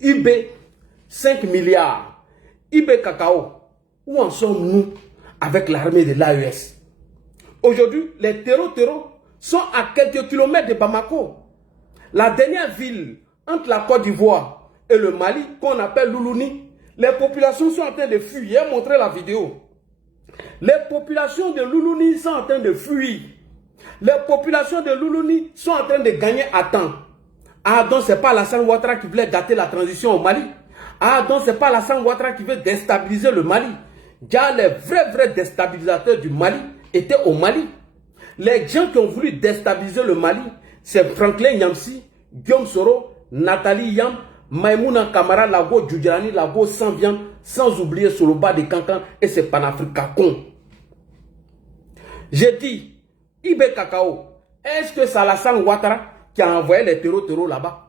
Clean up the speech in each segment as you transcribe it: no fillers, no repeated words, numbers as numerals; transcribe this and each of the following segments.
IB, 5 milliards. IB Cacao, où en sommes-nous avec l'armée de l'AES? Aujourd'hui, les terreaux sont à quelques kilomètres de Bamako. La dernière ville entre la Côte d'Ivoire et le Mali, qu'on appelle Loulouni, les populations sont en train de fuir. J'ai montré la vidéo. Les populations de Loulouni sont en train de fuir. Les populations de Loulouni sont en train de gagner à temps. Ah, donc c'est pas Alassane Ouattara qui voulait gâter la transition au Mali. Ah, donc c'est pas Alassane Ouattara qui veut déstabiliser le Mali. Déjà, les vrais déstabilisateurs du Mali étaient au Mali. Les gens qui ont voulu déstabiliser le Mali, c'est Franklin Yamsi, Guillaume Soro, Nathalie Yam, Maïmouna Kamara, Lago Djoudjani, Lago Sanviam, sans oublier Soloba de Cancan et ses panafricains. J'ai dit, IB Cacao, est-ce que c'est Alassane Ouattara qui a envoyé les terreaux là-bas?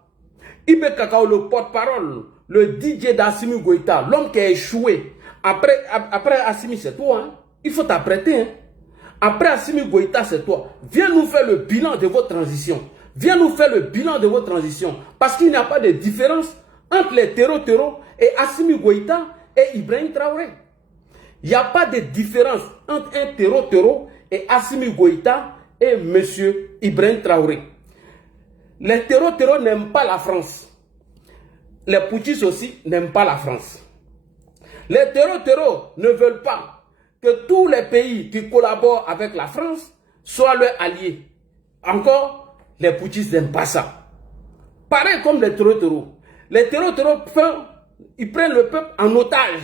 IB Cacao, le porte-parole, le DJ d'Assimi Goïta, l'homme qui a échoué. Après Assimi, c'est toi. Hein? Il faut t'apprêter. Hein? Après Assimi Goïta, c'est toi. Viens nous faire le bilan de votre transition. Viens nous faire le bilan de votre transition. Parce qu'il n'y a pas de différence entre les terreaux et Assimi Goïta et Ibrahim Traoré. Il n'y a pas de différence entre un terreau et Assimi Goïta et M. Ibrahim Traoré. Les terreaux n'aiment pas la France. Les putschistes aussi n'aiment pas la France. Les terreaux ne veulent pas que tous les pays qui collaborent avec la France soient leurs alliés. Encore, les putschistes n'aiment pas ça. Pareil comme les terreaux. Les terreaux, ils prennent le peuple en otage.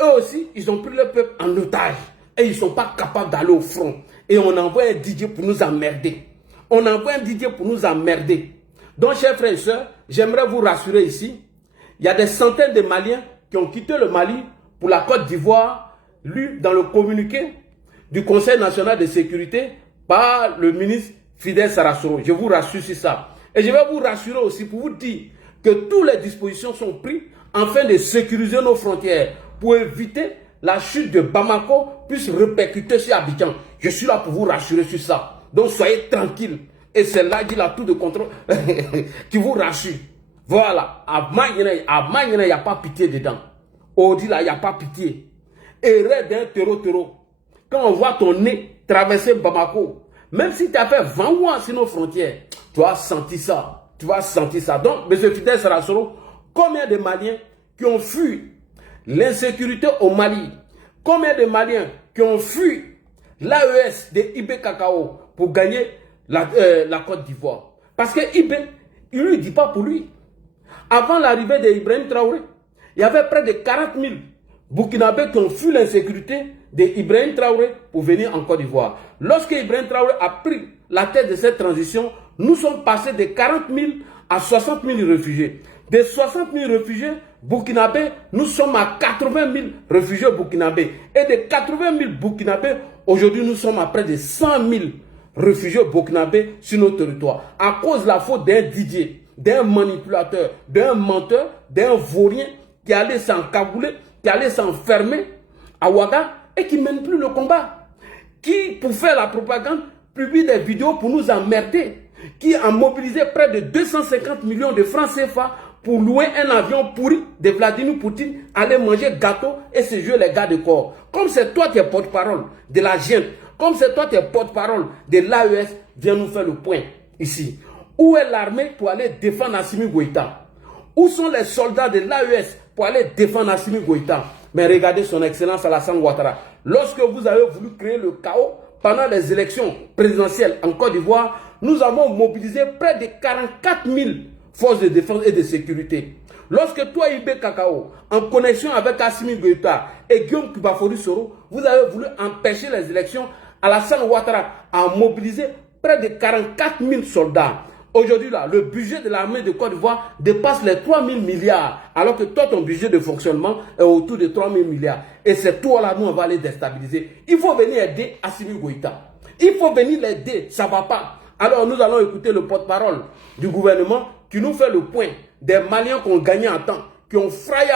Eux aussi, ils ont pris le peuple en otage. Et ils ne sont pas capables d'aller au front. Et on envoie un DJ pour nous emmerder. On envoie un DJ pour nous emmerder. Donc, chers frères et sœurs, j'aimerais vous rassurer ici. Il y a des centaines de Maliens qui ont quitté le Mali pour la Côte d'Ivoire, lu dans le communiqué du Conseil national de sécurité par le ministre Fidel Sarasoro. Je vous rassure sur ça. Et je vais vous rassurer aussi pour vous dire que toutes les dispositions sont prises afin de sécuriser nos frontières pour éviter la chute de Bamako puisse répercuter sur Abidjan. Je suis là pour vous rassurer sur ça. Donc soyez tranquilles. Et c'est là qu'il a tout de contrôle qui vous rassure. Voilà. À Maïna, il n'y a pas pitié dedans. Audi, là, il n'y a pas pitié. Erreur d'un terreau. Quand on voit ton nez traverser Bamako, même si tu as fait 20 mois sur nos frontières, tu as senti ça. Tu vas sentir ça. Donc, M. Fidel Sarasoro, combien de Maliens qui ont fui l'insécurité au Mali? Combien de Maliens qui ont fui l'AES de IB Cacao pour gagner la Côte d'Ivoire? Parce que IB, il ne lui dit pas pour lui. Avant l'arrivée d'Ibrahim Traoré, il y avait près de 40 000 Burkinabés qui ont fui l'insécurité d'Ibrahim Traoré pour venir en Côte d'Ivoire. Lorsque Ibrahim Traoré a pris la tête de cette transition, nous sommes passés de 40 000 à 60 000 réfugiés. De 60 000 réfugiés burkinabés, nous sommes à 80 000 réfugiés burkinabés. Et de 80 000 burkinabés, aujourd'hui nous sommes à près de 100 000 réfugiés burkinabés sur nos territoires. À cause de la faute d'un DJ, d'un manipulateur, d'un menteur, d'un vaurien qui allait s'encabouler, qui allait s'enfermer à Ouaga et qui ne mène plus le combat. Qui, pour faire la propagande, publie des vidéos pour nous emmerder. Qui a mobilisé près de 250 millions de francs CFA pour louer un avion pourri de Vladimir Poutine, aller manger gâteau et se jouer les gars de corps. Comme c'est toi qui es porte-parole de la GEN, comme c'est toi qui es porte-parole de l'AES, viens nous faire le point ici. Où est l'armée pour aller défendre Assimi Goïta? Où sont les soldats de l'AES pour aller défendre Assimi Goïta? Mais regardez son excellence Alassane Ouattara. Lorsque vous avez voulu créer le chaos pendant les élections présidentielles en Côte d'Ivoire, nous avons mobilisé près de 44 000 forces de défense et de sécurité. Lorsque toi, IB Cacao, en connexion avec Assimi Goïta et Guillaume Bafori Soro, vous avez voulu empêcher les élections, Alassane Ouattara a mobilisé près de 44 000 soldats. Aujourd'hui, là, le budget de l'armée de Côte d'Ivoire dépasse les 3 000 milliards, alors que toi, ton budget de fonctionnement est autour de 3 000 milliards. Et c'est toi, là, nous, on va les déstabiliser. Il faut venir aider Assimi Goïta. Il faut venir l'aider, ça ne va pas. Alors, nous allons écouter le porte-parole du gouvernement qui nous fait le point des Maliens qui ont gagné en temps, qui ont frayé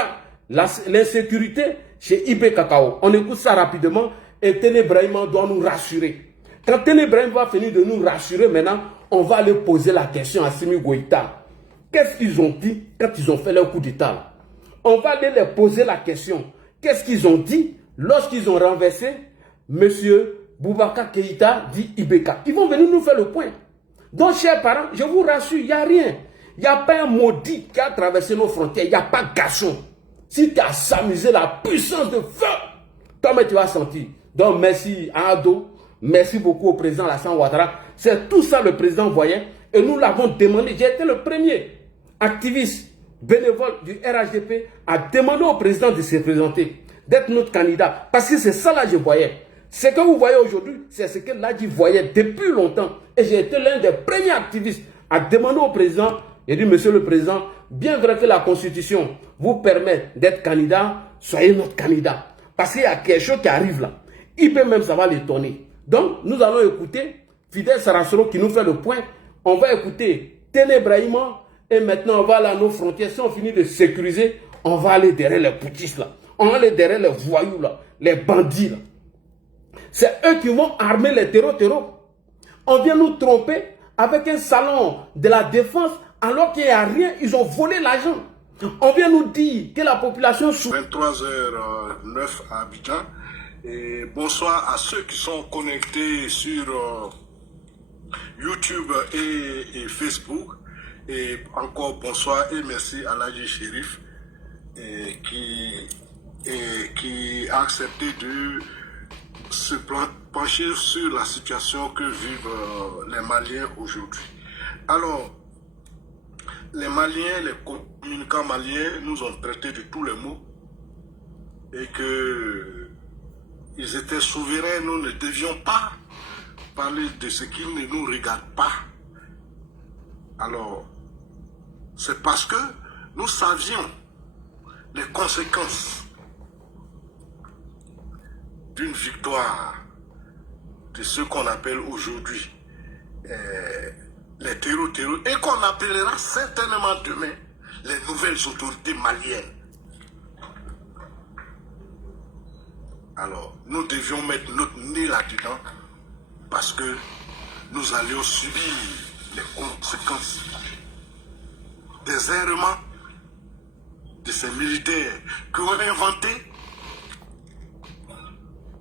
l'insécurité chez IB Cacao. On écoute ça rapidement et Téné Brahima doit nous rassurer. Quand Téné Brahima va finir de nous rassurer maintenant, on va aller poser la question à Assimi Goïta. Qu'est-ce qu'ils ont dit quand ils ont fait leur coup d'État? On va aller leur poser la question. Qu'est-ce qu'ils ont dit lorsqu'ils ont renversé M. Boubacar Keïta dit Ibeka? Ils vont venir nous faire le point. Donc, chers parents, je vous rassure, il n'y a rien. Il n'y a pas un maudit qui a traversé nos frontières. Il n'y a pas de garçon. Si tu as s'amusé la puissance de feu, toi-même tu vas sentir. Donc, merci à Ado. Merci beaucoup au président Alassane Ouattara. C'est tout ça le président voyait. Et nous l'avons demandé. J'ai été le premier activiste bénévole du RHDP à demander au président de se présenter, d'être notre candidat. Parce que c'est ça là que je voyais. Ce que vous voyez aujourd'hui, c'est ce que Ladji voyait depuis longtemps. Et j'ai été l'un des premiers activistes à demander au président, j'ai dit, monsieur le président, bien vrai que la Constitution vous permet d'être candidat, soyez notre candidat. Parce qu'il y a quelque chose qui arrive là. Il peut même, ça va l'étonner. Donc, nous allons écouter Fidel Saraceno qui nous fait le point. On va écouter Téné Brahima. Et maintenant, on va aller à nos frontières. Si on finit de sécuriser, on va aller derrière les poutistes là. On va aller derrière les voyous là, les bandits là. C'est eux qui vont armer les terreaux. On vient nous tromper avec un salon de la défense alors qu'il n'y a rien. Ils ont volé l'argent. On vient nous dire que la population... 23h09 à Abidjan. Et bonsoir à ceux qui sont connectés sur YouTube et Facebook. Et encore bonsoir et merci à Ladji Chérif qui a accepté de se pencher sur la situation que vivent les Maliens aujourd'hui. Alors, les Maliens, les communicants maliens nous ont traités de tous les maux et que ils étaient souverains, nous ne devions pas parler de ce qui ne nous regarde pas. Alors, c'est parce que nous savions les conséquences d'une victoire de ce qu'on appelle aujourd'hui les terreaux et qu'on appellera certainement demain les nouvelles autorités maliennes. Alors, nous devions mettre notre nez là-dedans parce que nous allions subir les conséquences des errements de ces militaires qui ont inventé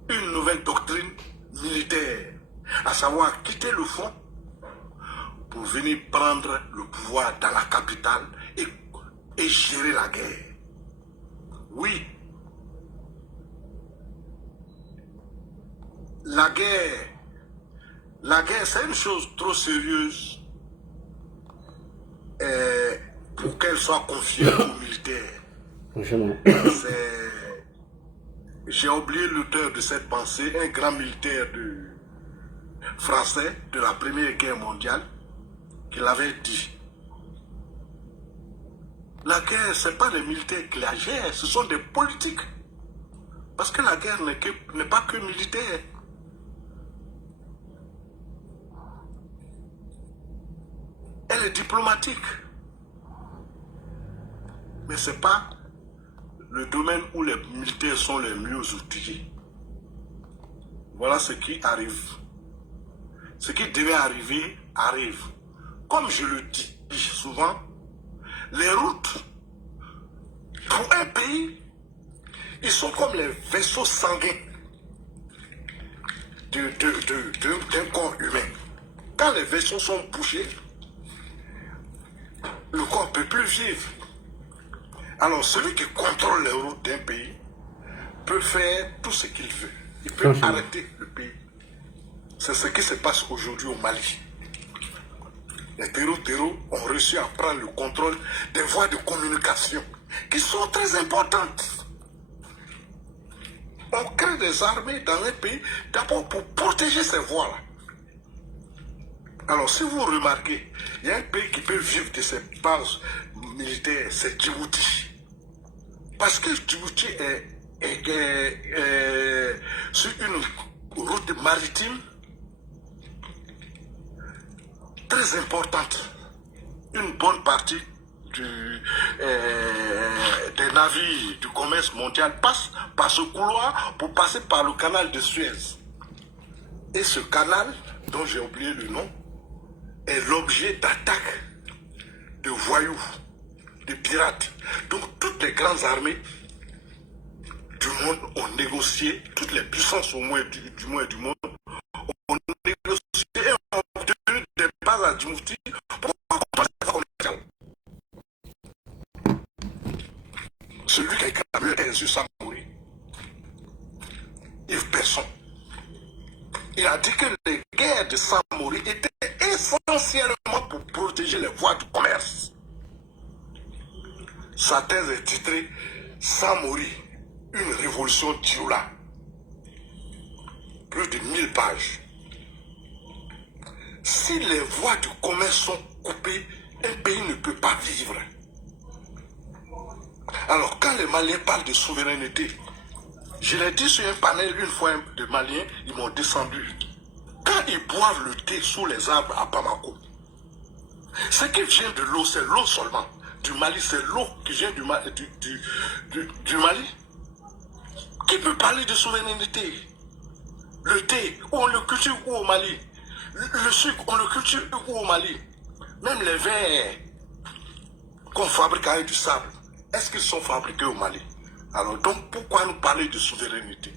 une nouvelle doctrine militaire, à savoir quitter le front pour venir prendre le pouvoir dans la capitale et gérer la guerre. Oui, la guerre c'est une chose trop sérieuse pour qu'elle soit confiée aux militaires. J'ai oublié l'auteur de cette pensée, un grand militaire français de la Première Guerre mondiale, qui l'avait dit. La guerre, ce n'est pas les militaires qui la gèrent, ce sont des politiques. Parce que la guerre n'est pas que militaire. Elle est diplomatique. Mais ce n'est pas le domaine où les militaires sont les mieux outillés. Voilà ce qui arrive. Ce qui devait arriver, arrive. Comme je le dis souvent, les routes pour un pays, ils sont comme les vaisseaux sanguins d'un corps humain. Quand les vaisseaux sont bouchés, le corps ne peut plus vivre. Alors celui qui contrôle les routes d'un pays peut faire tout ce qu'il veut. Il peut arrêter le pays. C'est ce qui se passe aujourd'hui au Mali. Les terreaux ont réussi à prendre le contrôle des voies de communication qui sont très importantes. On crée des armées dans un pays d'abord pour protéger ces voies-là. Alors si vous remarquez, il y a un pays qui peut vivre de ses bases militaires, c'est Djibouti. Parce que Djibouti est sur une route maritime très importante. Une bonne partie des navires du commerce mondial passent par ce couloir pour passer par le canal de Suez. Et ce canal, dont j'ai oublié le nom, est l'objet d'attaques de voyous, de pirates. Donc toutes les grandes armées du monde ont négocié, toutes les puissances au moins du monde ont négocié et ont obtenu des bases à Djibouti pour combattre la commerciale. Celui qui a écramé est sur Samori, Yves Besson. Il a dit que les guerres de Samori étaient essentiellement pour protéger les voies du commerce. Sa thèse est titrée Samori, une révolution Dioula. Plus de 1000 pages. Si les voies du commerce sont coupées, un pays ne peut pas vivre. Alors quand les Maliens parlent de souveraineté, je l'ai dit sur un panel une fois de Maliens, ils m'ont descendu. Quand ils boivent le thé sous les arbres à Bamako, ce qui vient de l'eau, c'est l'eau seulement. Du Mali, c'est l'eau qui vient du Mali. Qui peut parler de souveraineté? Le thé, on le cultive où au Mali? Le sucre, on le cultive où au Mali? Même les verres qu'on fabrique avec du sable, est-ce qu'ils sont fabriqués au Mali? Alors donc pourquoi nous parler de souveraineté?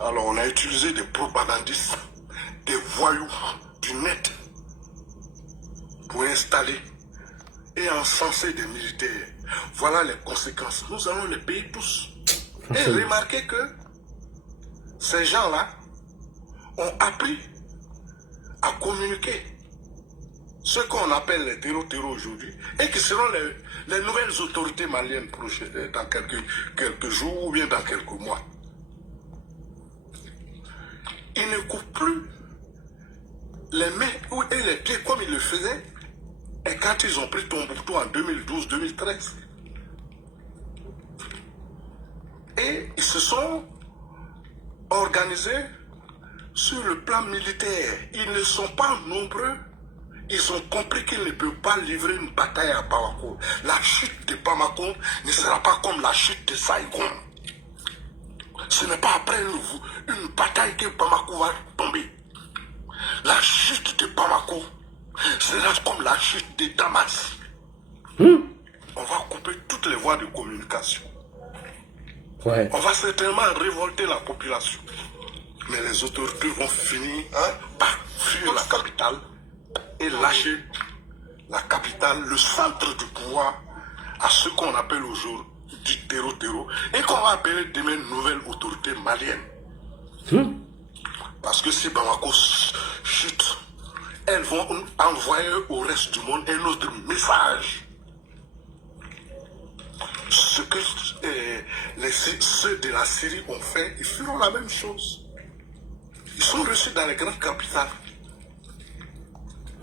Alors on a utilisé des propagandistes, des voyous du net pour installer et encenser des militaires. Voilà les conséquences. Nous allons les payer tous. Et remarquez que ces gens-là ont appris à communiquer ce qu'on appelle les terreaux aujourd'hui et qui seront les nouvelles autorités maliennes prochaines, dans quelques jours ou bien dans quelques mois. Ils ne coupent plus les mains et les pieds comme ils le faisaient et quand ils ont pris Tombouctou en 2012-2013. Et ils se sont organisés sur le plan militaire. Ils ne sont pas nombreux. Ils ont compris qu'ils ne peuvent pas livrer une bataille à Bamako. La chute de Bamako ne sera pas comme la chute de Saigon. Ce n'est pas après une bataille que Bamako va tomber. La chute de Bamako sera comme la chute de Damas. On va couper toutes les voies de communication. Ouais. On va certainement révolter la population. Mais les autorités vont finir par fuir la capitale et lâcher la capitale, le centre du pouvoir, à ce qu'on appelle aujourd'hui terreau, et qu'on va appeler demain nouvelle autorité malienne. Parce que si Bamako chute, elles vont envoyer au reste du monde un autre message. Ce que ceux de la Syrie ont fait, ils feront la même chose. Ils sont reçus dans les grandes capitales.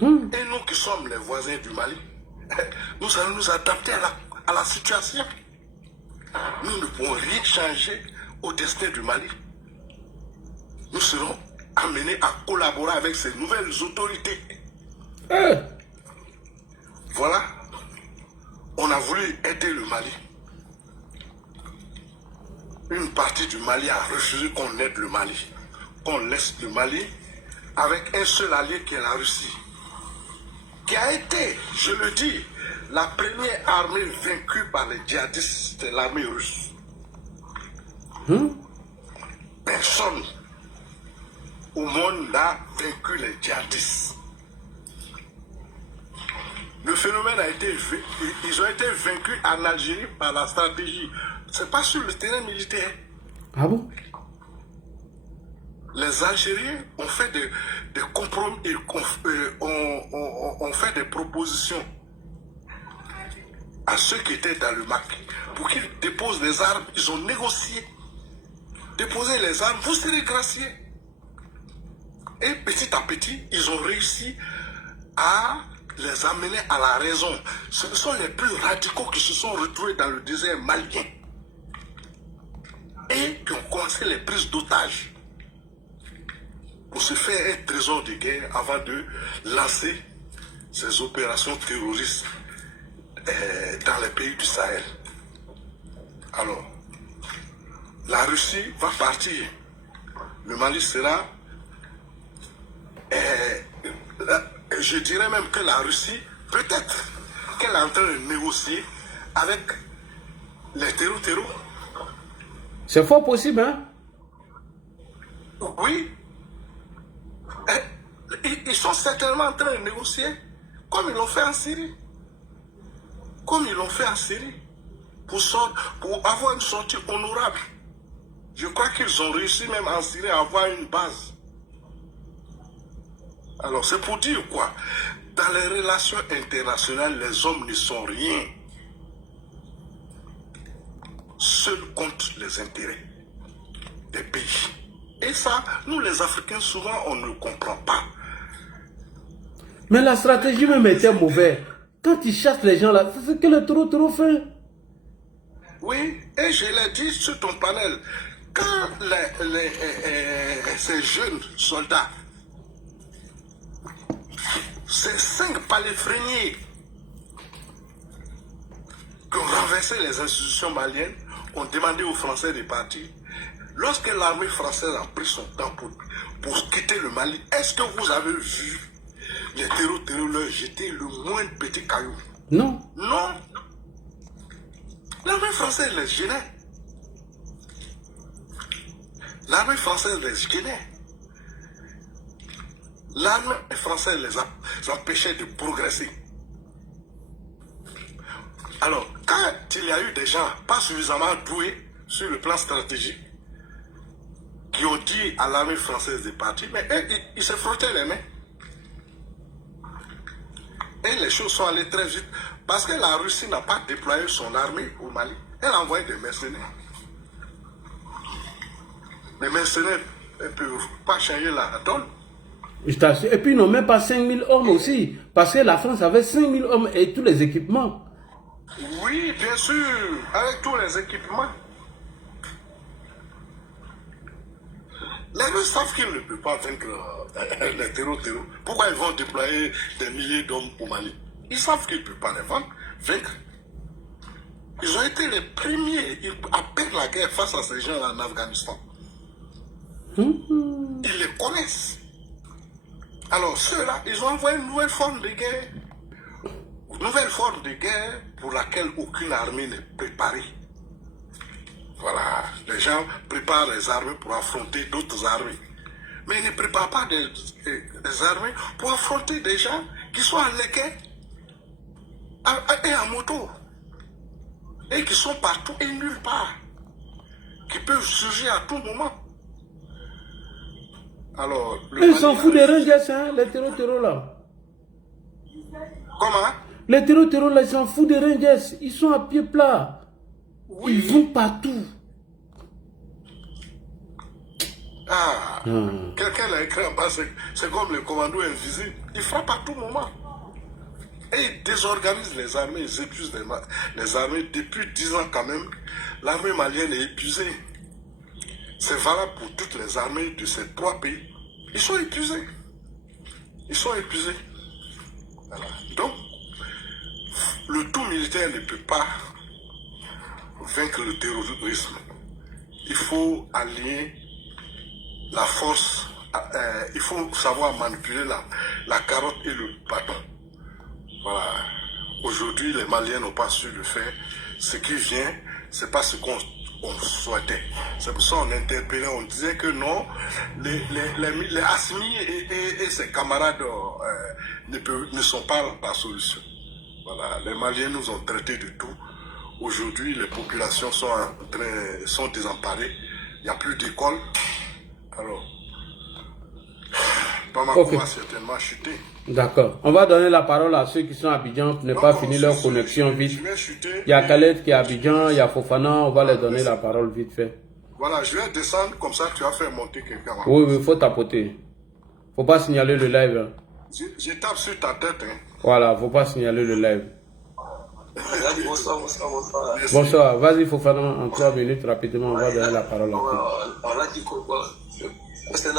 Et nous qui sommes les voisins du Mali, nous allons nous adapter à la situation. Nous ne pouvons rien changer au destin du Mali. Nous serons amenés à collaborer avec ces nouvelles autorités. Voilà. On a voulu aider le Mali. Une partie du Mali a refusé qu'on aide le Mali. Qu'on laisse le Mali avec un seul allié qui est la Russie. Qui a été, je le dis, la première armée vaincue par les djihadistes, c'était l'armée russe. Personne au monde n'a vaincu les djihadistes. Le phénomène a été, ils ont été vaincus en Algérie par la stratégie. C'est pas sur le terrain militaire. Ah bon? Les Algériens ont fait des compromis, ont fait des propositions à ceux qui étaient dans le Maquis pour qu'ils déposent les armes. Ils ont négocié. Déposer les armes, vous serez graciés. Et petit à petit, ils ont réussi à les amener à la raison. Ce sont les plus radicaux qui se sont retrouvés dans le désert malien et qui ont commencé les prises d'otages pour se faire un trésor de guerre avant de lancer ces opérations terroristes dans les pays du Sahel. Alors, la Russie va partir. Le Mali sera je dirais même que la Russie, peut-être qu'elle est en train de négocier avec les terreaux. C'est fort possible, hein? Oui. Ils sont certainement en train de négocier, comme ils l'ont fait en Syrie. Comme ils l'ont fait en Syrie, pour avoir une sortie honorable. Je crois qu'ils ont réussi même en Syrie à avoir une base. Alors c'est pour dire quoi? Dans les relations internationales, les hommes ne sont rien. Seuls comptent les intérêts des pays. Et ça, nous les Africains, souvent, on ne comprend pas. Mais la stratégie même était mauvaise. Quand ils chassent les gens là, c'est ce que le taureau fait. Oui, et je l'ai dit sur ton panel, quand ces jeunes soldats, ces 5 paléfréniers qui ont renversé les institutions maliennes, ont demandé aux Français de partir. Lorsque l'armée française a pris son temps pour quitter le Mali, est-ce que vous avez vu les terreaux leur jeter le moindre petit caillou? Non. Non. L'armée française les gênait. L'armée française les gênait. L'armée française les empêchait de progresser. Alors, quand il y a eu des gens pas suffisamment doués sur le plan stratégique, qui ont dit à l'armée française de partir, mais ils se frottaient les mains. Et les choses sont allées très vite, parce que la Russie n'a pas déployé son armée au Mali. Elle a envoyé des mercenaires. Les mercenaires ne peuvent pas changer la donne. Et puis ils n'ont même pas 5000 hommes aussi, parce que la France avait 5000 hommes et tous les équipements. Oui, bien sûr, avec tous les équipements. Les Russes savent qu'ils ne peuvent pas vaincre les terreaux. Pourquoi ils vont déployer des milliers d'hommes au Mali? Ils savent qu'ils ne peuvent pas les vaincre. Ils ont été les premiers à perdre la guerre face à ces gens-là en Afghanistan. Ils les connaissent. Alors ceux-là, ils ont envoyé une nouvelle forme de guerre. Une nouvelle forme de guerre pour laquelle aucune armée n'est préparée. Voilà, les gens préparent les armées pour affronter d'autres armées. Mais ils ne préparent pas des armées pour affronter des gens qui sont en légué et en moto. Et qui sont partout et nulle part. Qui peuvent surgir à tout moment. Alors, Ils s'en foutent des Rangers, hein, les terreaux là. Comment? Les terreaux là, ils s'en foutent des Rangers. Ils sont à pied plat. Oui. Ils vont partout. Quelqu'un l'a écrit en bas, c'est comme le commando invisible. Il frappe à tout moment. Et ils désorganisent les armées, ils épuisent les armées. Depuis 10 ans quand même, l'armée malienne est épuisée. C'est valable pour toutes les armées de ces 3 pays. Ils sont épuisés. Ils sont épuisés. Voilà. Donc, le tout militaire ne peut pas vaincre le terrorisme. Il faut allier la force, il faut savoir manipuler la carotte et le bâton. Voilà. Aujourd'hui, les Maliens n'ont pas su le faire. Ce qui vient, c'est pas ce qu'on souhaitait. C'est pour ça qu'on interpellait, on disait que non, les Assimi et ses camarades ne sont pas la solution. Voilà. Les Maliens nous ont traités de tout. Aujourd'hui, les populations sont désemparées. Il n'y a plus d'école. Alors, Bamako va certainement chuter. D'accord. On va donner la parole à ceux qui sont à Abidjan pour ne pas finir leur connexion vite. Il y a Khaled qui est à Abidjan, il y a Fofana, on va leur donner la parole vite fait. Voilà, je vais descendre, comme ça tu vas faire monter quelqu'un. Oui, il faut tapoter. Faut pas signaler le live. Je tape sur ta tête. Hein. Voilà, faut pas signaler le live. Bonsoir. Bonsoir, vas-y Fofana, en 3 minutes rapidement, on va donner la parole à qui. On a dit quoi? Parce que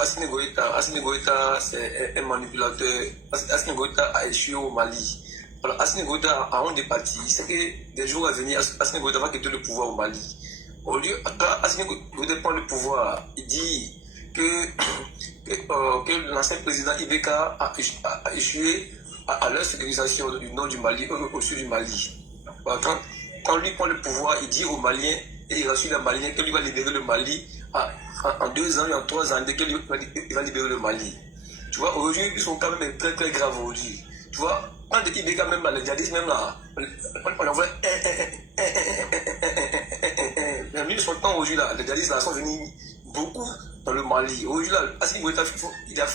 Assimi Goïta, c'est un manipulateur. Assimi Goïta a échoué au Mali. Alors, Assimi Goïta a honte des partis. C'est que des jours à venir, Assimi Goïta va quitter le pouvoir au Mali. Au lieu, quand Assimi Goïta prend le pouvoir, il dit que l'ancien président Ibeka a échoué à leur sécurisation du nord du Mali, au sud du Mali. Voilà, quand lui prend le pouvoir, il dit aux Maliens, et il rassure les Maliens que lui va libérer le Mali en 2 ans et en 3 ans, dès qu'il va libérer le Mali. Tu vois, aujourd'hui, ils sont quand même très très graves aujourd'hui. Tu vois, quand Ibeka même là, les djihadistes même là, on envoie mais 1800 ans aujourd'hui là, les djihadistes là sont venus beaucoup dans le Mali. Aujourd'hui là, Assimi Goïta, il a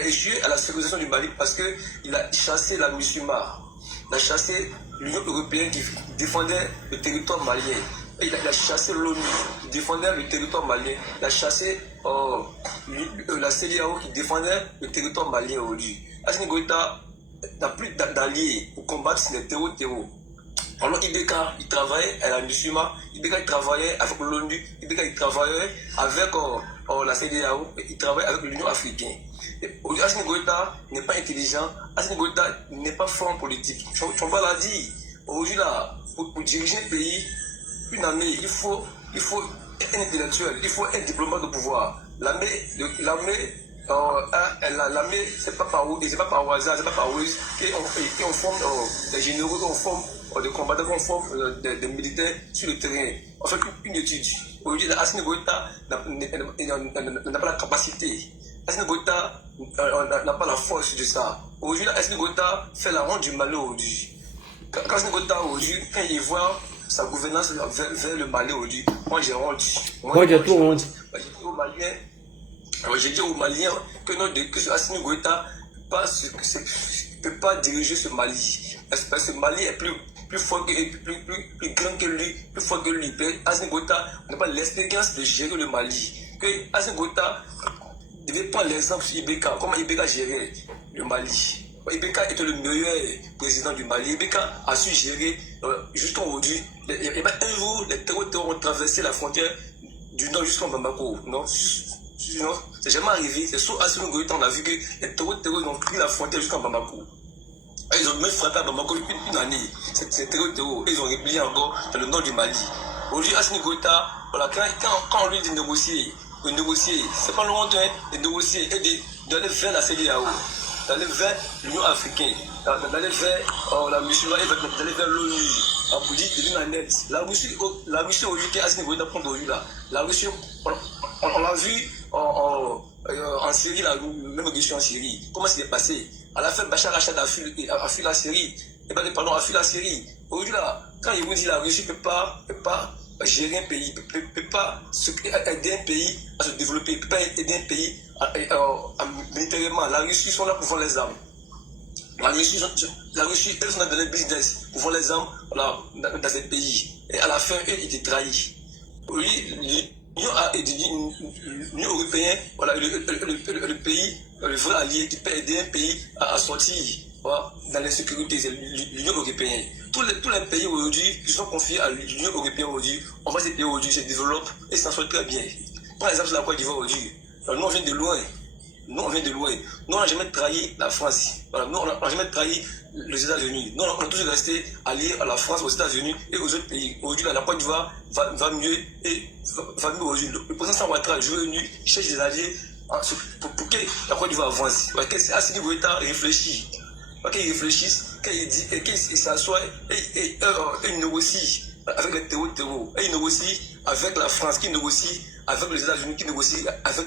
échoué à la sécurisation du Mali parce qu'il a chassé la MINUSMA. Il a chassé l'Union européenne qui défendait le territoire malien. Il a chassé l'ONU qui défendait le territoire malien. Il a chassé la CEDEAO qui défendait le territoire malien aujourd'hui. Assimi Goïta n'a plus d'alliés pour combattre les terroristes. Alors Ibeka, il travaillait à la MINUSMA, Ibeka, il travaillait avec l'ONU, Ibeka, il travaillait avec la CEDEAO, il travaillait avec l'Union africaine. Aujourd'hui, Assimi Goïta n'est pas intelligent, Assimi Goïta n'est pas fort en politique. Chomba l'a dit, aujourd'hui, là, pour diriger un pays, une armée, il faut un intellectuel, il faut un diplomate de pouvoir. L'armée, c'est pas par hasard, c'est pas par ruse qu'on forme des généraux, qu'on forme des combattants, qu'on forme des militaires sur le terrain. On fait une étude. Aujourd'hui, Assimi Goïta n'a pas la capacité. Assimi Goïta n'a pas la force de ça. Aujourd'hui, Assimi Goïta fait la honte du Mali aujourd'hui. Quand Assimi Goïta aujourd'hui, quand il voit sa gouvernance vers le Mali aujourd'hui, moi j'ai honte. Moi j'ai trop honte. J'ai dit aux Maliens que Assimi Goïta ne peut pas diriger ce Mali. Parce que ce Mali est plus fort plus grand que lui, plus fort que lui. Assimi Goïta n'a pas l'expérience de gérer le Mali. Que Assimi Goïta devait prendre l'exemple sur Ibeka, comment Ibeka gérait le Mali. Ibeka était le meilleur président du Mali. Ibeka a su gérer jusqu'à aujourd'hui. Il y a pas un jour, les terroristes ont traversé la frontière du nord jusqu'en Bamako. Non, c'est jamais arrivé. C'est sous Assimi Goïta on a vu que les terroristes ont pris la frontière jusqu'en Bamako. Ils ont même frappé à Bamako depuis une année. Ces terroristes, ils ont replié encore dans le nord du Mali. Aujourd'hui, Assimi Goïta, voilà, quand on lui dit de négocier, c'est pas le moment de négocier et d'aller vers la CEDEAO, d'aller vers l'Union africaine, d'aller vers la MINUSMA et d'aller vers l'ONU. Pour dire de venir en aide. La Russie aujourd'hui, qui est Assimi Goïta prendre aujourd'hui là, la Russie, on l'a vu en Syrie, la même question en Syrie. Comment c'est passé? À la fin, Bachar al-Assad a fui la Syrie. A fui la Syrie. Aujourd'hui là, quand il vous dit la Russie ne peut pas gérer un pays, ne peut pas aider un pays à se développer, ne peut pas aider un pays militairement. La Russie sont là pour vendre les armes. La Russie, elles sont dans le business pour vendre les armes dans ces pays. Et à la fin, eux, ils étaient trahis. L'Union européenne, voilà, le pays, le vrai allié qui peut aider un pays à sortir voilà, dans l'insécurité, c'est l'Union européenne. Tous les pays aujourd'hui qui sont confiés à l'Union européenne aujourd'hui, on voit ces pays aujourd'hui se développent et s'en sortent très bien. Par exemple, la Côte d'Ivoire aujourd'hui, nous on vient de loin. Nous on n'a jamais trahi la France. Voilà, nous on n'a jamais trahi les États-Unis. Nous on a toujours resté alliés à la France, aux États-Unis et aux autres pays. Aujourd'hui, la Côte d'Ivoire va mieux et va mieux aujourd'hui. Le président Ouattara est venu chercher des alliés pour que la Côte d'Ivoire avance. C'est Assimi Goïta réfléchit. Qu'ils réfléchissent, qu'ils s'assoient et ils négocient avec les terroristes, et ils négocient avec la France, qui négocie avec les États-Unis, qui négocie avec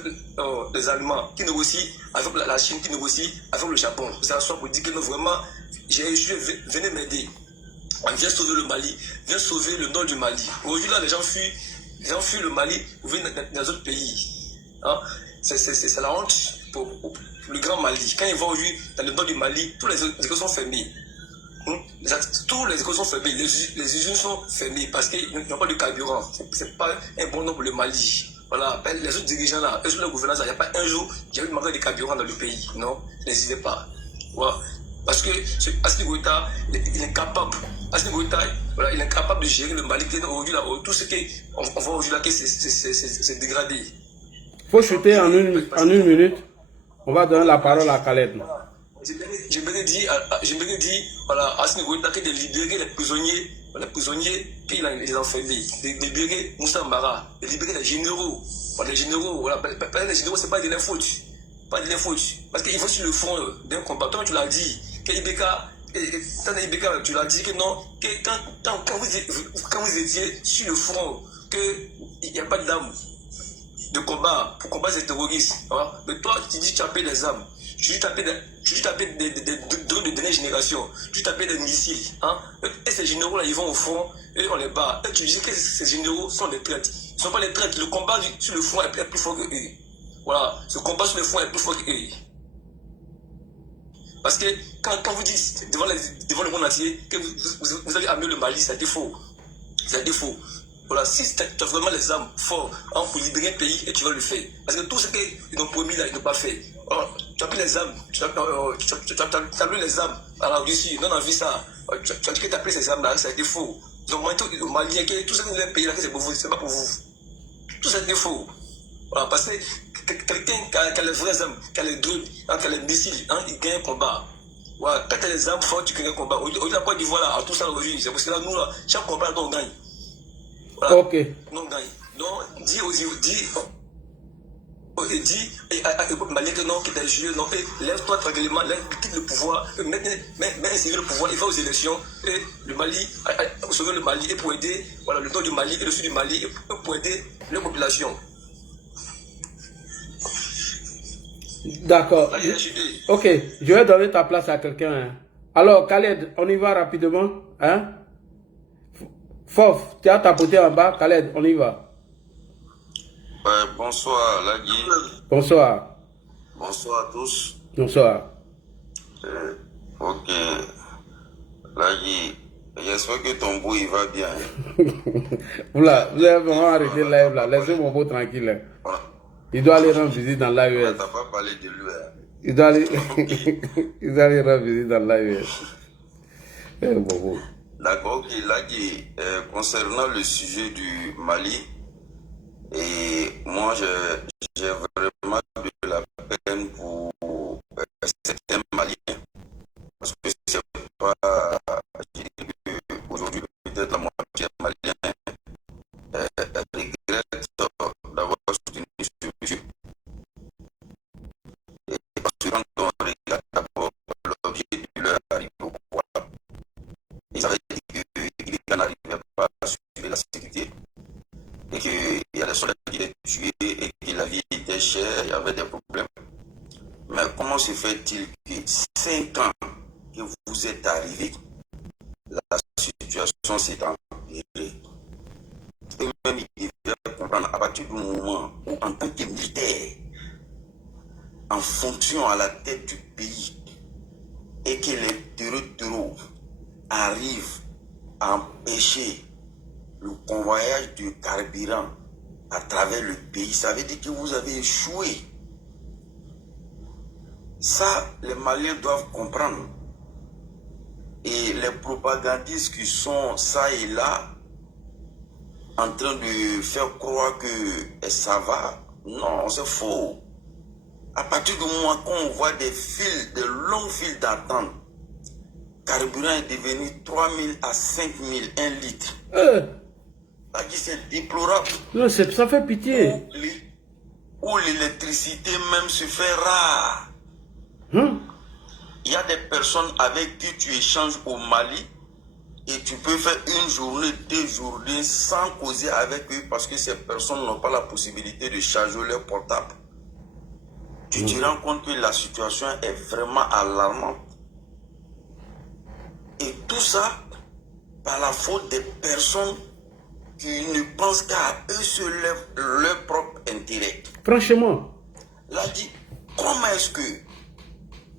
les Allemands, qui négocie avec la Chine, qui négocie avec le Japon. Ils s'assoient pour dire que non, vraiment, j'ai échoué, venez m'aider. Viens sauver le Mali, viens sauver le nord du Mali. Aujourd'hui, là, les gens fuient le Mali pour venir dans d'autres pays. Hein? C'est la honte pour le grand Mali. Quand ils vont aujourd'hui dans le nord du Mali, tous les écoles sont fermées. Tous les écoles sont fermées, les usines sont fermées parce qu'ils n'ont pas de carburant. C'est pas un bon nom pour le Mali. Voilà, les autres dirigeants là, eux sur le gouvernement, il n'y a pas un jour qu'il y a eu manque de carburant dans le pays. Non, n'hésitez pas. Voilà. Parce que Assimi Goïta, il est capable. Assimi Goïta, voilà, il est capable de gérer le Mali. Aujourd'hui, là, tout ce qu'on voit aujourd'hui là, c'est dégradé. Il faut chuter en une minute. On va donner la parole à Khaled. J'aimerais dire, voilà, à ce niveau, il a de libérer les prisonniers, puis les enfermés, de libérer Moussa Mbara, de libérer les généraux. Voilà, les généraux, voilà, les généraux, c'est pas de leur faute. Pas de leur faute. Parce qu'il faut sur le front d'un combat. Toi, tu l'as dit, que Ibeka, tu l'as dit que non, que quand vous étiez sur le front, qu'il n'y a pas d'armes de combat pour combattre ces terroristes. Hein? Mais toi, tu dis que tu as payé des armes. Tu dis des drones de dernière génération. Tu tapais des missiles. Hein? Et ces généraux-là, ils vont au front et on les bat. Et tu dis que ces généraux sont des traîtres. Ils ne sont pas des traîtres. Le combat sur le front est plus fort que eux. Voilà. Ce combat sur le front est plus fort que eux. Parce que quand vous dites devant le monde entier que vous avez amené le Mali, c'est faux. C'est faux. Voilà, si tu as vraiment les armes fortes pour libérer un pays, et tu vas le faire. Parce que tout ce qu'ils ont promis là, ils n'ont pas fait. Alors, tu as pris les armes, tu as lu les armes à la Russie, non, on a vu ça. Tu as dit que tu as pris ces armes là, ça a été faux. Ils ont montré au Mali que tout ce que vous avez payé là, c'est pour vous, c'est pas pour vous. Tout ça, c'est faux. Voilà, parce que quelqu'un qui a les vraies armes, qui a les drones, qui a les missiles, il gagne un combat. Voilà, quand tu as les armes fortes, tu gagnes un combat. Au lieu de la Côte d'Ivoire, là, tout ça aujourd'hui, c'est parce que là, nous, là, chaque combat, on gagne. Voilà. Ok. Non, gagne. Donc, dis Malien que non, qui t'a jugé, non, lève-toi tranquillement, quitte le pouvoir, mets un civil le pouvoir, il va aux élections, et le Mali, sauver le Mali, et pour aider, voilà, le nord du Mali et le sud du Mali, et pour aider les populations. D'accord. Ok, je vais donner ta place à quelqu'un. Hein. Alors, Khaled, on y va rapidement. Hein? Fof, tu as tapoté en bas. Khaled, on y va. Bonsoir, Lagui. Bonsoir. Bonsoir à tous. Bonsoir. Ok. Lagui, j'espère que ton beau, il va bien. Vous avez vraiment arrêté le live là. Laissez mon beau tranquille. Voilà. Il doit aller rendre visite dans l'AES. Tu n'as pas parlé de lui. Hein. Il doit aller, il doit aller rendre visite dans l'AES. D'accord, ok, Lagui, concernant le sujet du Mali, et moi j'ai vraiment de la peine pour certains Maliens, parce que c'est pas, je dis qu'aujourd'hui peut-être la moitié malien regrette d'avoir soutenu ce monsieur. Et parce que quand on regarde d'abord l'objet de leur arrivée au pouvoir, ils avaient dit qu'il n'arrivait pas à assurer la sécurité et qu'il y a des soldats qui étaient tués et que la vie était chère, il y avait des problèmes. Mais comment se fait-il que 5 ans que vous êtes arrivés, la situation s'est empirée? Eux-mêmes, ils devaient comprendre à partir du moment où, en tant que militaire, en fonction à la tête du pays, et que les terreaux arrivent à empêcher le convoyage de carburant à travers le pays, ça veut dire que vous avez échoué. Ça, les Maliens doivent comprendre. Et les propagandistes qui sont ça et là, en train de faire croire que ça va, non, c'est faux. À partir du moment qu'on voit des longues files d'attente, carburant est devenu 3 000 à 5 000, 1 litre. C'est déplorable. Non, ça fait pitié. Où l'électricité même se fait rare. Il y a des personnes avec qui tu échanges au Mali et tu peux faire une journée, 2 journées sans causer avec eux parce que ces personnes n'ont pas la possibilité de charger leur portable. Tu te rends compte que la situation est vraiment alarmante. Et tout ça par la faute des personnes qui ne pensent qu'à eux sur leur propre intérêt. Franchement. Là, dit, comment est-ce que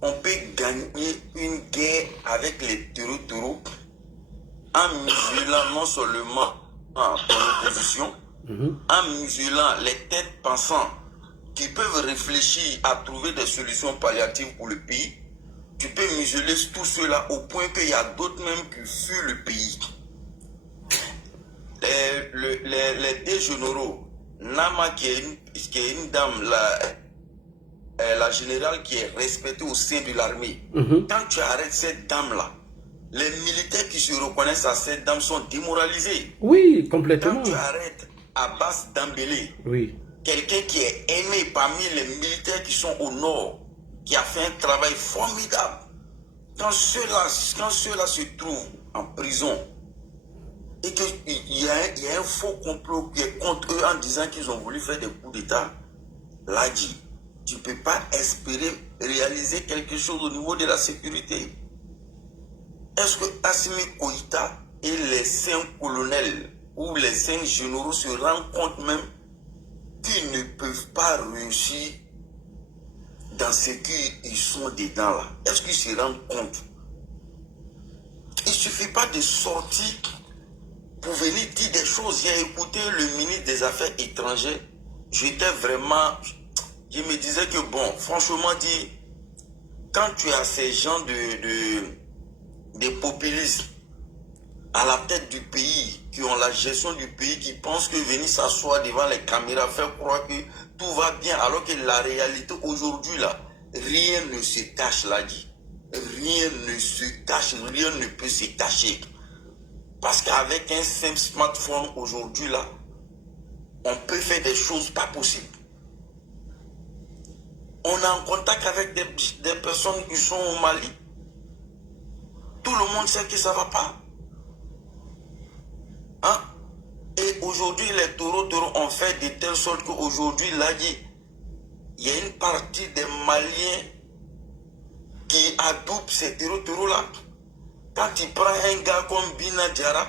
on peut gagner une guerre avec les terreaux en muselant non seulement l'opposition, en muselant les têtes pensantes qui peuvent réfléchir à trouver des solutions palliatives pour le pays. Tu peux museler tout cela au point qu'il y a d'autres même qui fuient le pays. Les deux généraux, Nama qui est une dame là, la générale qui est respectée au sein de l'armée. Quand tu arrêtes cette dame-là, les militaires qui se reconnaissent à cette dame sont démoralisés. Oui, complètement. Quand tu arrêtes Abbas Dambélé, oui, quelqu'un qui est aimé parmi les militaires qui sont au nord, qui a fait un travail formidable, quand ceux-là se trouvent en prison et qu'il y a un faux complot qui est contre eux en disant qu'ils ont voulu faire des coups d'État, là dit, tu ne peux pas espérer réaliser quelque chose au niveau de la sécurité. Est-ce que Assimi Goïta et les 5 colonels ou les 5 généraux se rendent compte même qu'ils ne peuvent pas réussir dans ce qu'ils sont dedans là? Est-ce qu'ils se rendent compte? Il ne suffit pas de sortir pour venir dire des choses. J'ai écouté le ministre des Affaires étrangères. J'étais vraiment... Je me disais que bon, franchement dit, quand tu as ces gens des populistes à la tête du pays, qui ont la gestion du pays, qui pensent que venir s'asseoir devant les caméras, faire croire que tout va bien, alors que la réalité aujourd'hui là, rien ne se cache là dit. Rien ne se cache, rien ne peut se cacher. Parce qu'avec un simple smartphone aujourd'hui là, on peut faire des choses pas possibles. On est en contact avec des personnes qui sont au Mali. Tout le monde sait que ça ne va pas. Hein? Et aujourd'hui, les taureaux ont fait de telle sorte qu'aujourd'hui, là, il y a une partie des Maliens qui adoubent ces taureaux-là. Quand tu prends un gars comme Bina Diara,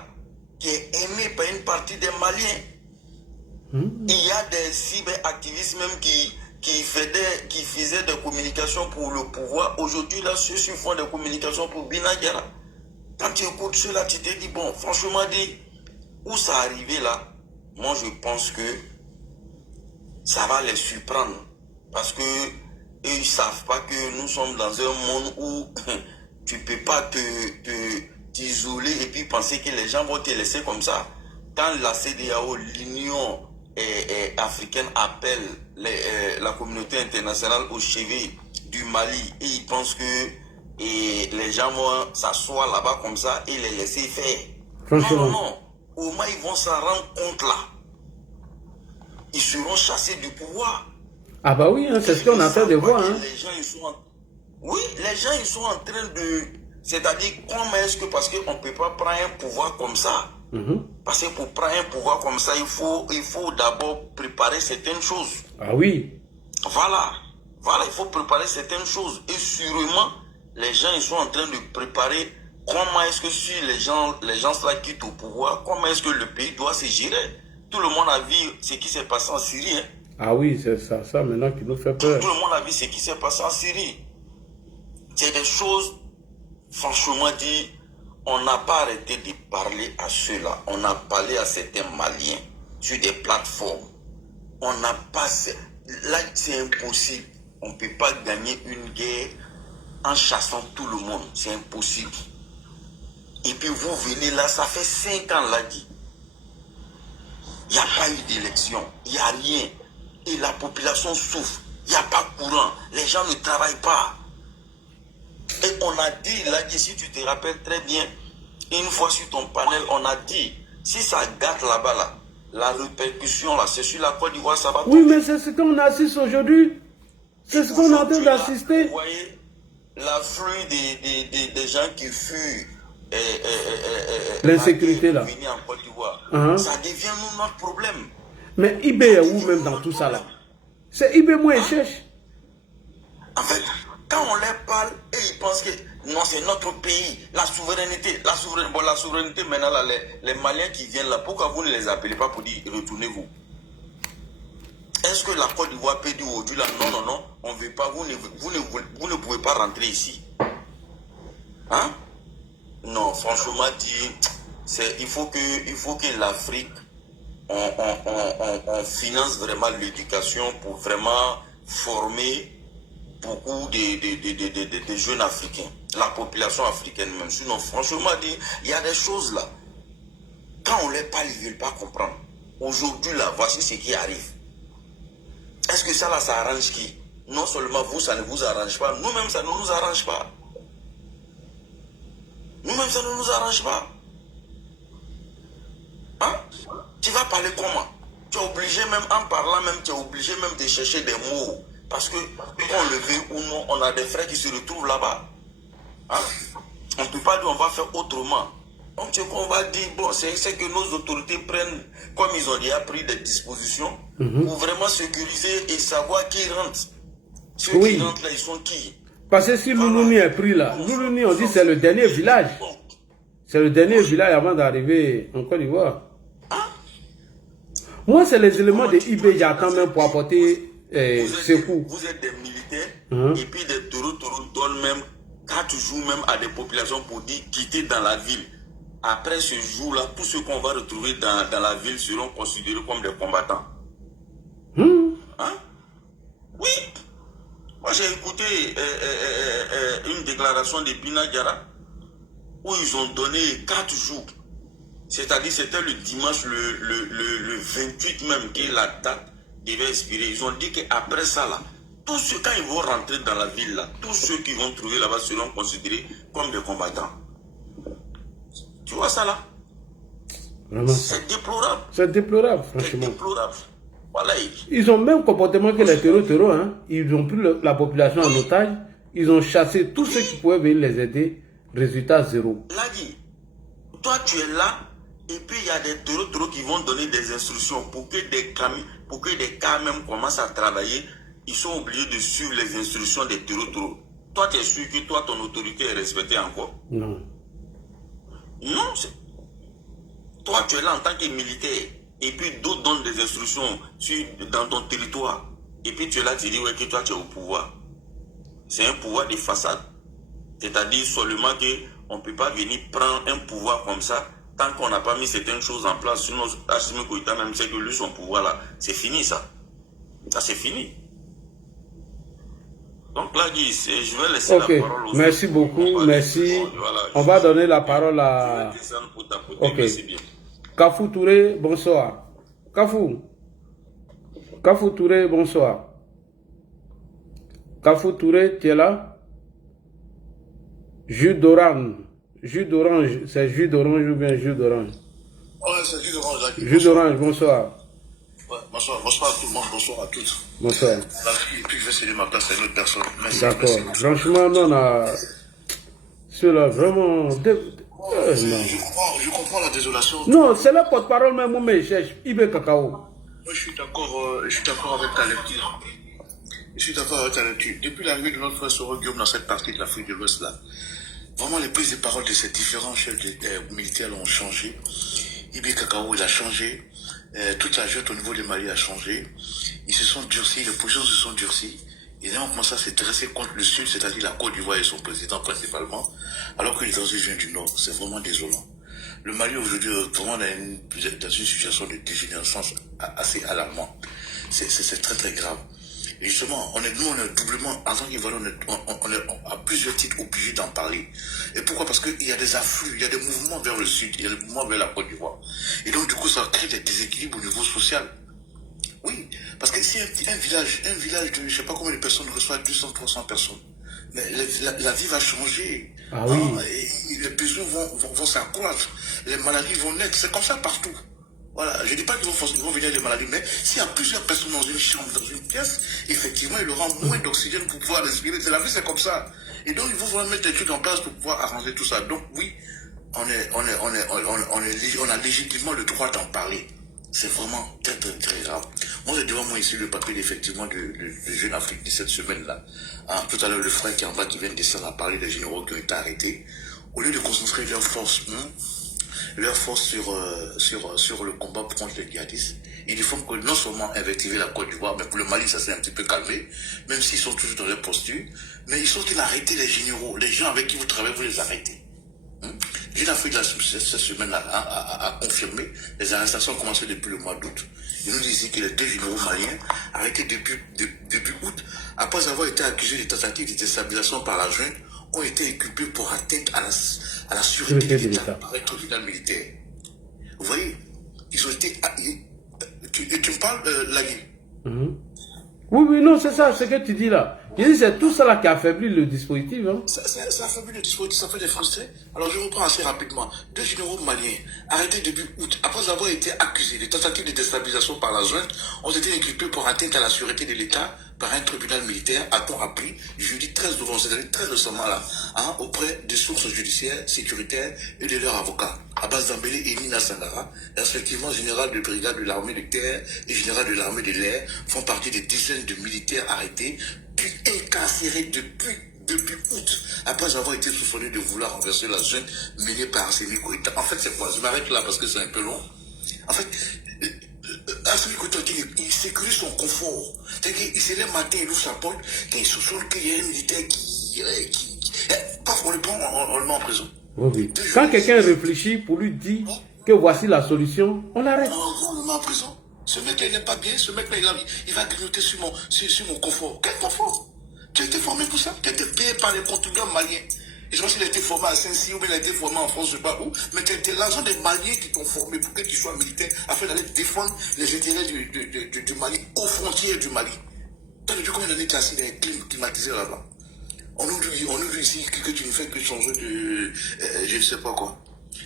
qui est aimé par une partie des Maliens, il y a des cyberactivistes même qui faisaient des communications pour le pouvoir. Aujourd'hui, là, ceux-ci font des communications pour Bina Diara. Quand tu écoutes cela, tu te dis, bon, franchement dit, où ça arrivé là, moi je pense que ça va les surprendre. Parce que ils ne savent pas que nous sommes dans un monde où tu ne peux pas t'isoler et puis penser que les gens vont te laisser comme ça. Quand la CEDEAO, l'Union africaine appelle la communauté internationale au chevet du Mali et ils pensent que les gens vont s'asseoir là-bas comme ça et les laisser faire. Franchement. Non, non. Au moins, ils vont s'en rendre compte là. Ils seront chassés du pouvoir. Ah bah oui, hein, c'est ce qu'on est en train de voir. Hein. Les gens, oui, les gens, ils sont en train de... C'est-à-dire, comment est-ce que... Parce qu'on ne peut pas prendre un pouvoir comme ça. Parce que pour prendre un pouvoir comme ça, il faut d'abord préparer certaines choses. Ah oui. Voilà, il faut préparer certaines choses. Et sûrement, les gens, ils sont en train de préparer comment est-ce que si les gens là quittent au pouvoir, comment est-ce que le pays doit se gérer. Tout le monde a vu ce qui s'est passé en Syrie. Hein. Ah oui, c'est ça maintenant qui nous fait peur. Tout le monde a vu ce qui s'est passé en Syrie. C'est des choses, franchement dit, on n'a pas arrêté de parler à ceux-là. On a parlé à certains Maliens sur des plateformes. On n'a pas... Là, c'est impossible. On ne peut pas gagner une guerre en chassant tout le monde. C'est impossible. Et puis vous venez là, ça fait 5 ans là dit. Il n'y a pas eu d'élection. Il n'y a rien. Et la population souffre. Il n'y a pas de courant. Les gens ne travaillent pas. Et on a dit, là, si tu te rappelles très bien, une fois sur ton panel, on a dit, si ça gâte là-bas, là, la répercussion, là, c'est sur la Côte d'Ivoire, ça va tomber. Oui, mais c'est ce qu'on assiste aujourd'hui. C'est ce qu'on est en train d'assister. Vous voyez, l'afflux des gens qui fuient l'insécurité là. Venir en Côte d'Ivoire, ça devient notre problème. Mais IB est où même dans tout ça là? C'est IB moi et cherche. En fait, quand on leur parle, et ils pensent que non, c'est notre pays, la souveraineté, bon, la souveraineté maintenant, là, les Maliens qui viennent là, pourquoi vous ne les appelez pas pour dire retournez-vous? Est-ce que la Côte d'Ivoire peut dire aujourd'hui là, non, on ne veut pas, vous ne pouvez pas rentrer ici? Hein? Non, franchement dit, il faut que l'Afrique, on finance vraiment l'éducation pour vraiment former beaucoup de jeunes Africains, la population africaine même. Sinon, franchement dit, il y a des choses là, quand on les parle, ils ne veulent pas comprendre. Aujourd'hui là, voici ce qui arrive. Est-ce que ça là, ça arrange qui? non seulement vous, ça ne vous arrange pas, nous-mêmes, ça ne nous arrange pas. Nous-mêmes, ça ne nous arrange pas. Hein? Tu vas parler comment? Tu es obligé, même en parlant, même, tu es obligé même de chercher des mots. Parce que, qu'on le veuille ou non, on a des frères qui se retrouvent là-bas. Hein? On ne peut pas dire on va faire autrement. Donc, ce qu'on va dire, bon, c'est que nos autorités prennent, comme ils ont déjà pris des dispositions, pour vraiment sécuriser et savoir qui rentre. Ceux qui rentrent là, ils sont qui? Parce que si Loulouni est pris là, Loulouni, on dit c'est le dernier village. C'est le dernier village avant d'arriver en Côte d'Ivoire. Moi, c'est les éléments de IB j'attends même pour apporter secours. Vous êtes des militaires, et puis des taureaux donnent même 4 jours même à des populations pour dire quitter dans la ville. Après ce jour-là, tous ceux qu'on va retrouver dans la ville seront considérés comme des combattants. Hein? Oui. Moi, j'ai écouté une déclaration de Bina Diarra où ils ont donné 4 jours. C'est-à-dire, c'était le dimanche, le 28 même, que la date devait expirer. Ils ont dit qu'après ça, là, tous ceux, quand ils vont rentrer dans la ville, là, tous ceux qui vont trouver là-bas seront considérés comme des combattants. Tu vois ça, là? C'est déplorable. C'est déplorable, franchement. C'est déplorable. Voilà. Ils ont le même comportement que les terreaux, hein. Ils ont pris la population en otage. Ils ont chassé tous ceux qui pouvaient venir les aider. Résultat zéro. Là, toi, tu es là. Et puis, il y a des terreaux qui vont donner des instructions pour que des cas même commencent à travailler. Ils sont obligés de suivre les instructions des terreaux. Toi, tu es sûr que toi, ton autorité est respectée encore? Non. Non. Toi, tu es là en tant que militaire. Et puis, d'autres donnent des instructions dans ton territoire. Et puis, tu es là, tu dis ouais, que toi, tu es au pouvoir. C'est un pouvoir de façade. C'est-à-dire seulement qu'on ne peut pas venir prendre un pouvoir comme ça tant qu'on n'a pas mis certaines choses en place. Sinon, Assimi Goïta même sait que lui, son pouvoir là, c'est fini ça. Ça, c'est fini. Donc là, Guy, je vais laisser la parole aux merci autres. beaucoup, merci. On va donner la parole à... Ok. Merci bien. Kafou Touré, bonsoir. Kafou Touré, bonsoir. Kafou Touré, tu es là? Jus d'orange. Jus d'orange, c'est jus d'orange ou bien jus d'orange? Ouais, c'est jus d'orange. Jus d'orange, bonsoir. Ouais, bonsoir à tout le monde, bonsoir à toutes. Bonsoir. Et puis je vais céder ma place à une autre personne. D'accord. Franchement, non, on a... Cela vraiment... Je comprends la désolation. Non, c'est la porte-parole même, moi, mais je cherche. Ibe Kakao. Moi, je suis d'accord avec ta lecture. Je suis d'accord avec ta lecture. Depuis l'arrivée de notre frère Soro Guillaume dans cette partie de l'Afrique de l'Ouest, là, vraiment les prises de parole de ces différents chefs militaires ont changé. Ibe Kakao, il a changé. Toute la junte au niveau du Mali a changé. Ils se sont durcis, les positions se sont durcies. Et là, on commence à se dresser contre le Sud, c'est-à-dire la Côte d'Ivoire et son président principalement, alors qu'il est dans une zone du Nord. C'est vraiment désolant. Le Mali aujourd'hui, vraiment, dans une situation de dégénérescence assez alarmante. C'est très très grave. Et justement, nous, on est doublement, en tant qu'Ivoiriens, on est à plusieurs titres obligés d'en parler. Et pourquoi? Parce qu'il y a des afflux, il y a des mouvements vers le Sud, il y a des mouvements vers la Côte d'Ivoire. Et donc, du coup, ça crée des déséquilibres au niveau social. Oui, parce que si un village de, je ne sais pas combien de personnes reçoit 200, 300 personnes, mais la vie va changer. Ah oui. Et les besoins vont s'accroître, les maladies vont naître, c'est comme ça partout. Voilà, je ne dis pas qu'ils vont venir les maladies, mais s'il y a plusieurs personnes dans une chambre, dans une pièce, effectivement, il aura moins d'oxygène pour pouvoir respirer. La vie, c'est comme ça. Et donc, il faut vraiment mettre des trucs en place pour pouvoir arranger tout ça. Donc, oui, on a légitimement le droit d'en parler. C'est vraiment très, très, très grave. Moi, j'ai devant moi ici le papier, effectivement, de Jeune Afrique de cette semaine-là. Ah, tout à l'heure, le frère qui est en bas, qui vient de descendre à parler des généraux qui ont été arrêtés. Au lieu de concentrer leurs forces sur le combat contre les djihadistes, ils font que non seulement invectiver la Côte d'Ivoire, mais pour le Mali, ça s'est un petit peu calmé, même s'ils sont toujours dans leur posture, mais ils sont arrêtés les généraux, les gens avec qui vous travaillez, vous les arrêtez. Jeune Afrique, cette semaine-là, a confirmé, les arrestations ont commencé depuis le mois d'août. Il nous dit ici que les 2 généraux maliens, arrêtés début août, après avoir été accusés de tentatives de déstabilisation par la junte, ont été inculpés pour atteinte à la sûreté de l'État par un tribunal militaire. Vous voyez, ils ont été... Tu me parles, Lagui? Oui, oui, non, c'est ça, ce que tu dis là. Je dis, c'est tout cela qui affaiblit le dispositif. Hein. Ça affaiblit le dispositif, ça fait des frustrés. Alors je reprends assez rapidement. 2 généraux maliens, arrêtés début août, après avoir été accusés de tentatives de déstabilisation par la junte, ont été inculpés pour atteinte à la sûreté de l'État par un tribunal militaire, a-t-on appris jeudi 13 novembre, c'est-à-dire très récemment là, hein, auprès des sources judiciaires, sécuritaires et de leurs avocats. Abbas Dambélé et Nina Sangara, respectivement général de brigade de l'armée de terre et général de l'armée de l'air, font partie des dizaines de militaires arrêtés puis incarcérés depuis août, après avoir été soupçonnés de vouloir renverser la junte menée par Assimi Goïta. En fait, c'est quoi? Je m'arrête là parce que c'est un peu long. En fait, Assimi Goïta, il sécurise son confort. C'est-à-dire qu'il se lève matin, il ouvre sa porte, et il soupçonne qu'il y a un militaire qui paf, on le prend, on le met en prison. Oui, oui. Quand quelqu'un réfléchit pour lui dire que voici la solution, on l'arrête. On le met en prison. Ce mec-là, il n'est pas bien. Ce mec-là, il va grignoter sur mon confort. Quel confort? Tu as été formé pour ça? Tu as été payé par les contribuables maliens. Et je sais pas s'il a été formé à Saint-Cyr ou bien il a été formé en France, je ne sais pas où. Mais c'est l'argent des Maliens qui t'ont formé pour que tu sois militaire afin d'aller défendre les intérêts du Mali, aux frontières du Mali. Tu as vu combien d'années tu as assis dans les climatisés là-bas? On nous dit ici que tu ne fais que changer de... je ne sais pas quoi.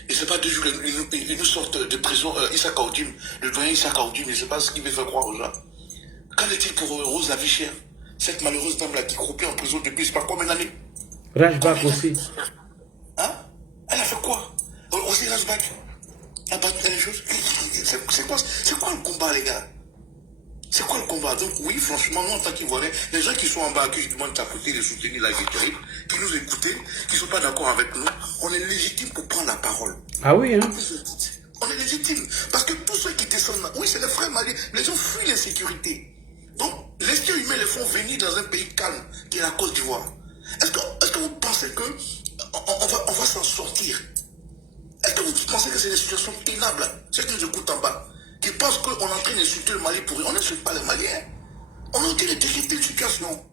Et c'est pas 2 jours, ils nous sortent de prison, Issa Kaoudim, le doyen Issa Kaoudim, je ne sais pas ce qu'il veut faire croire aux gens. Qu'en est-il pour Rose Lavichère, cette malheureuse dame-là qui croupait en prison depuis je ne sais pas combien d'années? Rajbak aussi. Hein? Elle a fait quoi? Aussi Rajbak? Elle a battu les choses? C'est quoi le combat, les gars? C'est quoi le combat? Donc oui, franchement, nous en tant qu'Ivoiriens, les gens qui sont en bas, qui je demande à côté de soutenir la victoire, qui nous écoutent, qui ne sont pas d'accord avec nous, on est légitime pour prendre la parole. Ah oui, hein? On est légitime. Parce que tous ceux qui descendent là, oui, c'est les frères maliens, les gens fuient l'insécurité. Donc, l'espion humain les font venir dans un pays calme, qui est la Côte d'Ivoire. Est-ce que vous pensez que on va s'en sortir? Est-ce que vous pensez que c'est des situations tenables? Ceux qui nous écoutent en bas, qui pensent qu'on est en train d'insulter le Mali pour rien. On n'insulte pas les Maliens. On est en train de décrypter une situation.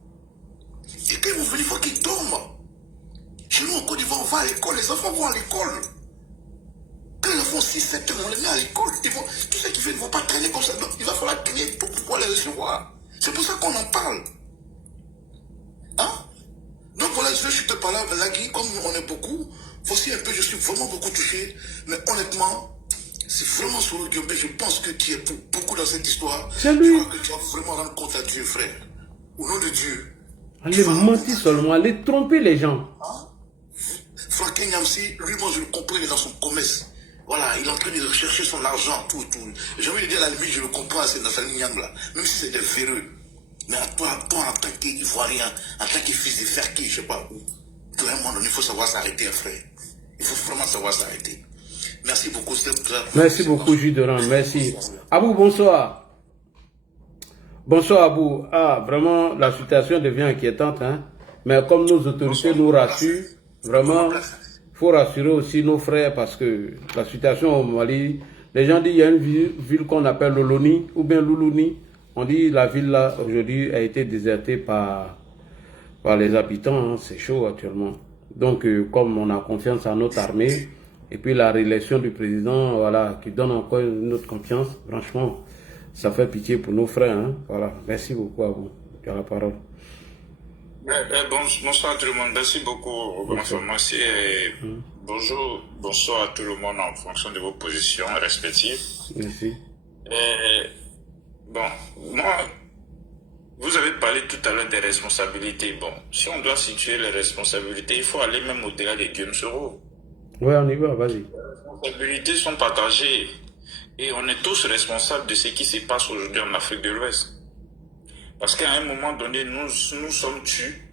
Et quand ils vont venir, il faut qu'ils dorment. Chez nous, en Côte d'Ivoire, on va à l'école. Les enfants vont à l'école. Quand ils font 6-7 ans, on les met à l'école. Tous ceux qui viennent ne vont pas traîner comme ça. Donc, il va falloir traîner pour pouvoir les recevoir. C'est pour ça qu'on en parle. Hein? Donc voilà, je te parle là, Guy, comme on est beaucoup, voici un peu, je suis vraiment beaucoup touché. Mais honnêtement, c'est vraiment sur le Guillaume. Je pense que tu es pour beaucoup dans cette histoire. C'est lui. Je crois que tu vas vraiment rendre compte à Dieu, frère. Au nom de Dieu. Allez mentir seulement, allez tromper les gens. Hein? Franck Nyamsi, lui, moi je le comprends, il est dans son commerce. Voilà, il est en train de rechercher son argent, tout. J'ai envie de dire à la limite, je le comprends, c'est dans sa ligne là. Même si c'est des véreux. Mais à toi, en tant qu'Ivoirien, en tant que fils de Ferki, je sais pas où, à un moment donné, il faut savoir s'arrêter, frère. Il faut vraiment savoir s'arrêter. Merci beaucoup, Merci beaucoup, Jules Durand, merci. Abou, bonsoir. Bonsoir, Abou. Ah, vraiment, la situation devient inquiétante, hein. Mais comme nos autorités nous rassurent, vraiment, il faut rassurer aussi nos frères parce que la situation au Mali, les gens disent qu'il y a une ville qu'on appelle Loloni ou bien Loulouni. On dit la ville là aujourd'hui a été désertée par les habitants, hein. C'est chaud actuellement. Donc comme on a confiance en notre armée et puis la réélection du président, voilà, qui donne encore une autre confiance, franchement, ça fait pitié pour nos frères, hein. Voilà, merci beaucoup à vous. Tu as la parole. Bonsoir à tout le monde, merci beaucoup. Merci et bonsoir à tout le monde en fonction de vos positions respectives. Merci. Bon, moi, vous avez parlé tout à l'heure des responsabilités. Bon, si on doit situer les responsabilités, il faut aller même au-delà des Guillaume Soro. Ouais, on y va, vas-y. Les responsabilités sont partagées et on est tous responsables de ce qui se passe aujourd'hui en Afrique de l'Ouest. Parce qu'à un moment donné, nous sommes tus.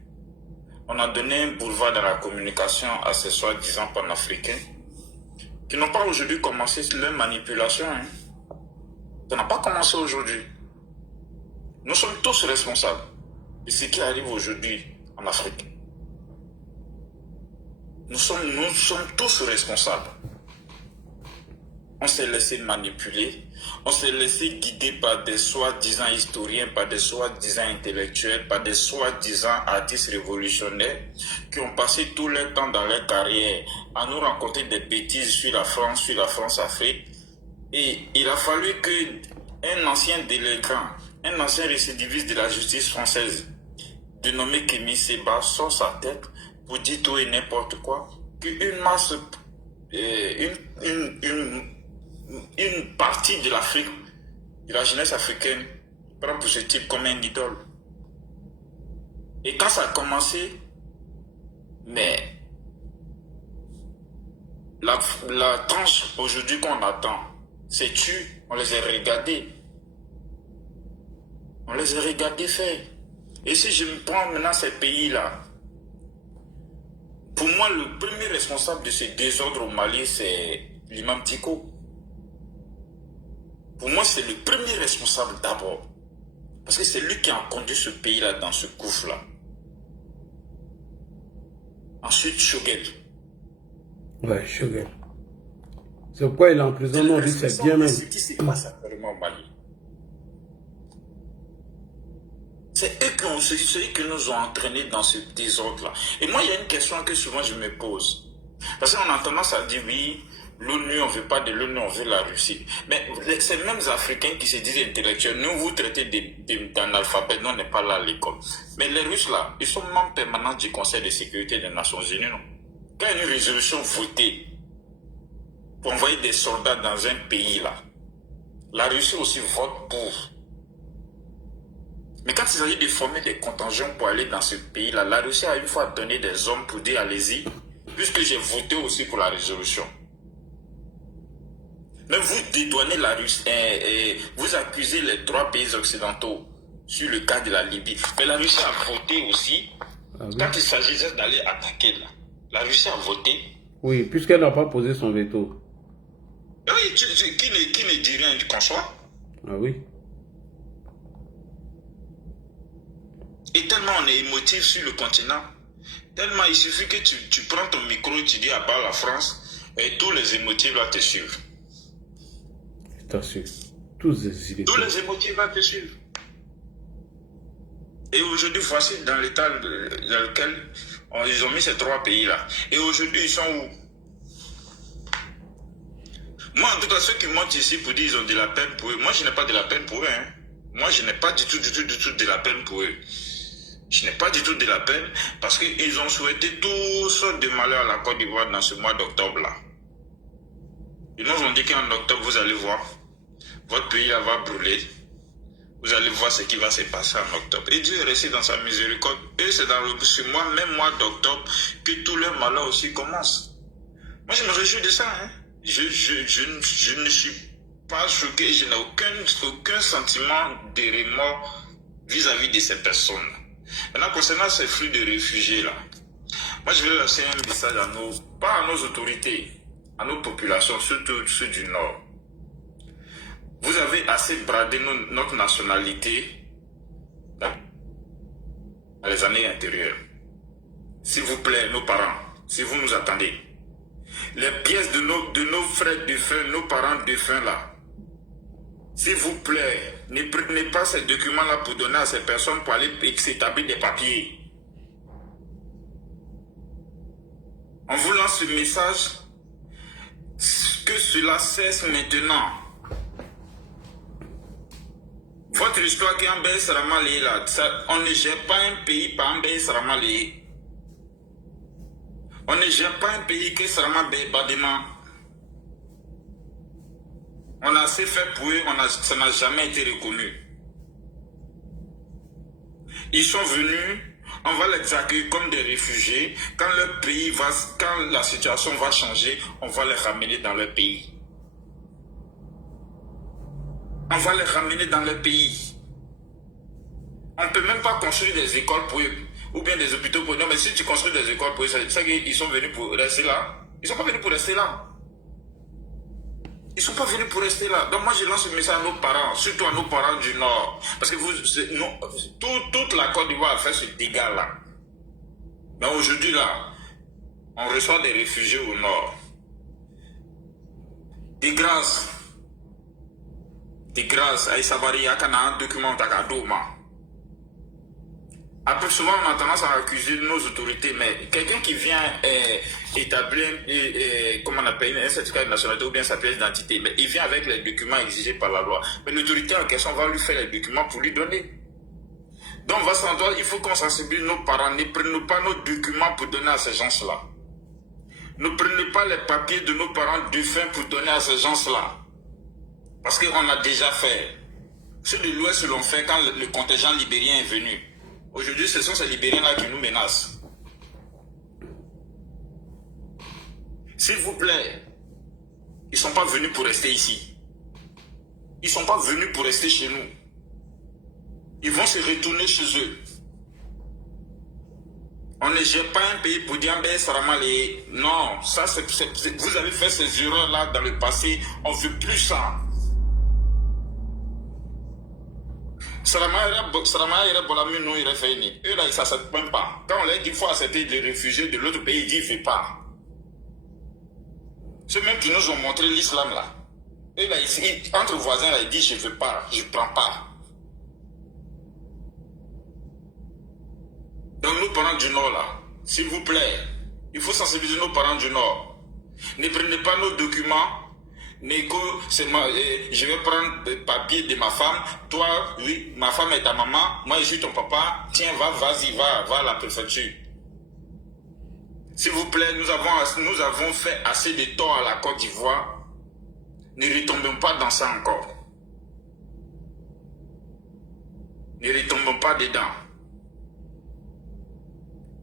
On a donné un boulevard dans la communication à ces soi-disant panafricains qui n'ont pas aujourd'hui commencé leur manipulation, hein. Ça n'a pas commencé aujourd'hui. Nous sommes tous responsables de ce qui arrive aujourd'hui en Afrique. Nous sommes tous responsables. On s'est laissé manipuler, on s'est laissé guider par des soi-disant historiens, par des soi-disant intellectuels, par des soi-disant artistes révolutionnaires qui ont passé tout leur temps dans leur carrière à nous raconter des bêtises sur la France-Afrique. Et il a fallu qu'un ancien délinquant un ancien récidiviste de la justice française, dénommé Kémy Séba, sort sa tête pour dire tout et n'importe quoi, qu'une masse, une partie de l'Afrique, de la jeunesse africaine, prend pour ce type comme un idole. Et quand ça a commencé, mais la tranche aujourd'hui qu'on attend, c'est tu, on les a regardés. On les a regardés faire. Et si je me prends maintenant ces pays-là, pour moi, le premier responsable de ce désordre au Mali, c'est l'imam Dicko. Pour moi, c'est le premier responsable d'abord. Parce que c'est lui qui a conduit ce pays-là dans ce gouffre-là. Ensuite, Choguel. Ouais, Choguel. C'est pourquoi il est en prison, non, lui, c'est bien même. Ce qui se passe actuellement au Mali. C'est eux qui nous ont entraînés dans ce désordre-là. Et moi, il y a une question que souvent je me pose. Parce qu'on a tendance à dire, oui, l'ONU, on ne veut pas de l'ONU, on veut la Russie. Mais ces mêmes Africains qui se disent intellectuels, nous, vous traitez d'analphabètes, nous, on n'est pas là à l'école. Mais les Russes, là, ils sont membres permanents du Conseil de sécurité des Nations Unies, non? Quand il y a une résolution votée pour envoyer des soldats dans un pays, là, la Russie aussi vote pour. Mais quand il s'agit de former des contingents pour aller dans ce pays-là, la Russie a une fois donné des hommes pour dire allez-y, puisque j'ai voté aussi pour la résolution. Mais vous dédouanez la Russie, vous accusez les 3 pays occidentaux sur le cas de la Libye. Mais la Russie a voté aussi, quand il s'agissait d'aller attaquer là. La Russie a voté. Oui, puisqu'elle n'a pas posé son veto. Oui, qui ne dit rien du conçoit. Ah oui. Et tellement on est émotif sur le continent, tellement il suffit que tu prends ton micro et tu dis à bas la France, et tous les émotifs là te suivent. Je t'assure. Tous les émotifs là te suivent. Et aujourd'hui, voici dans l'état dans lequel ils ont mis ces 3 pays-là. Et aujourd'hui, ils sont où? Moi, en tout cas, ceux qui montent ici pour dire qu'ils ont de la peine pour eux, moi, je n'ai pas de la peine pour eux. Hein. Moi, je n'ai pas du tout de la peine pour eux. Je n'ai pas du tout de la peine parce qu'ils ont souhaité toutes sortes de malheurs à la Côte d'Ivoire dans ce mois d'octobre-là. Ils nous ont dit qu'en octobre, vous allez voir, votre pays là va brûler. Vous allez voir ce qui va se passer en octobre. Et Dieu est resté dans sa miséricorde. Et c'est dans ce mois, même mois d'octobre, que tous leurs malheurs aussi commencent. Moi, je me réjouis de ça. Hein. Je ne suis pas choqué. Je n'ai aucun sentiment de remords vis-à-vis de ces personnes. Maintenant, concernant ces flux de réfugiés là, moi je vais lancer un message pas à nos autorités, à nos populations, surtout ceux du Nord. Vous avez assez bradé notre nationalité dans les années antérieures. S'il vous plaît, nos parents, si vous nous attendez, les pièces de nos frères défunts, nos parents défunts là, s'il vous plaît, ne prenez pas ces documents-là pour donner à ces personnes pour aller s'établir des papiers. On vous lance ce message, que cela cesse maintenant. Votre histoire qui est en Bel Saramalé là, on ne gère pas un pays par un Bel Saramalé. On ne gère pas un pays que Saramalé Badema. On a assez fait pour eux, ça n'a jamais été reconnu. Ils sont venus, on va les accueillir comme des réfugiés. Quand la situation va changer, on va les ramener dans leur pays. On va les ramener dans leur pays. On ne peut même pas construire des écoles pour eux, ou bien des hôpitaux pour eux. Non, mais si tu construis des écoles pour eux, c'est qu'ils sont venus pour rester là. Ils ne sont pas venus pour rester là. Ils ne sont pas venus pour rester là. Donc moi je lance ce message à nos parents, surtout à nos parents du Nord. Parce que toute la Côte d'Ivoire a fait ce dégât là. Mais aujourd'hui là, on reçoit des réfugiés au Nord. Des grâces, Aïsabari Yakana, un document Takadoma. Après, souvent, on a tendance à accuser nos autorités, mais quelqu'un qui vient établir, comment on appelle, un certificat de nationalité ou bien sa pièce d'identité, mais il vient avec les documents exigés par la loi. Mais l'autorité en question va lui faire les documents pour lui donner. Donc, on va s'entendre, il faut qu'on sensibilise nos parents. Ne prenez pas nos documents pour donner à ces gens-là. Ne prenez pas les papiers de nos parents défunts pour donner à ces gens-là. Parce qu'on a déjà fait. Ceux de l'Ouest l'ont fait quand le contingent libérien est venu. Aujourd'hui, ce sont ces Libériens-là qui nous menacent. S'il vous plaît, ils ne sont pas venus pour rester ici. Ils ne sont pas venus pour rester chez nous. Ils vont se retourner chez eux. On ne gère pas un pays pour dire ben Saramalé. Non, ça vous avez fait ces erreurs-là dans le passé. On ne veut plus ça. Saramaya Bolami non il est fait. Eux là ils ne s'acceptent même pas. Quand on leur dit qu'il faut accepter les réfugiés de l'autre pays, ils disent qu'il ne fait pas. Ceux même qui nous ont montré l'islam là. Eux là, entre voisins là, ils disent je ne veux pas, je ne prends pas. Donc nos parents du Nord là, s'il vous plaît, il faut sensibiliser nos parents du Nord. Ne prenez pas nos documents. Négo, je vais prendre le papier de ma femme. Toi, oui, ma femme est ta maman. Moi, je suis ton papa. Tiens, vas-y, va à la préfecture. S'il vous plaît, nous avons fait assez de tort à la Côte d'Ivoire. Ne retombons pas dans ça encore. Ne retombons pas dedans.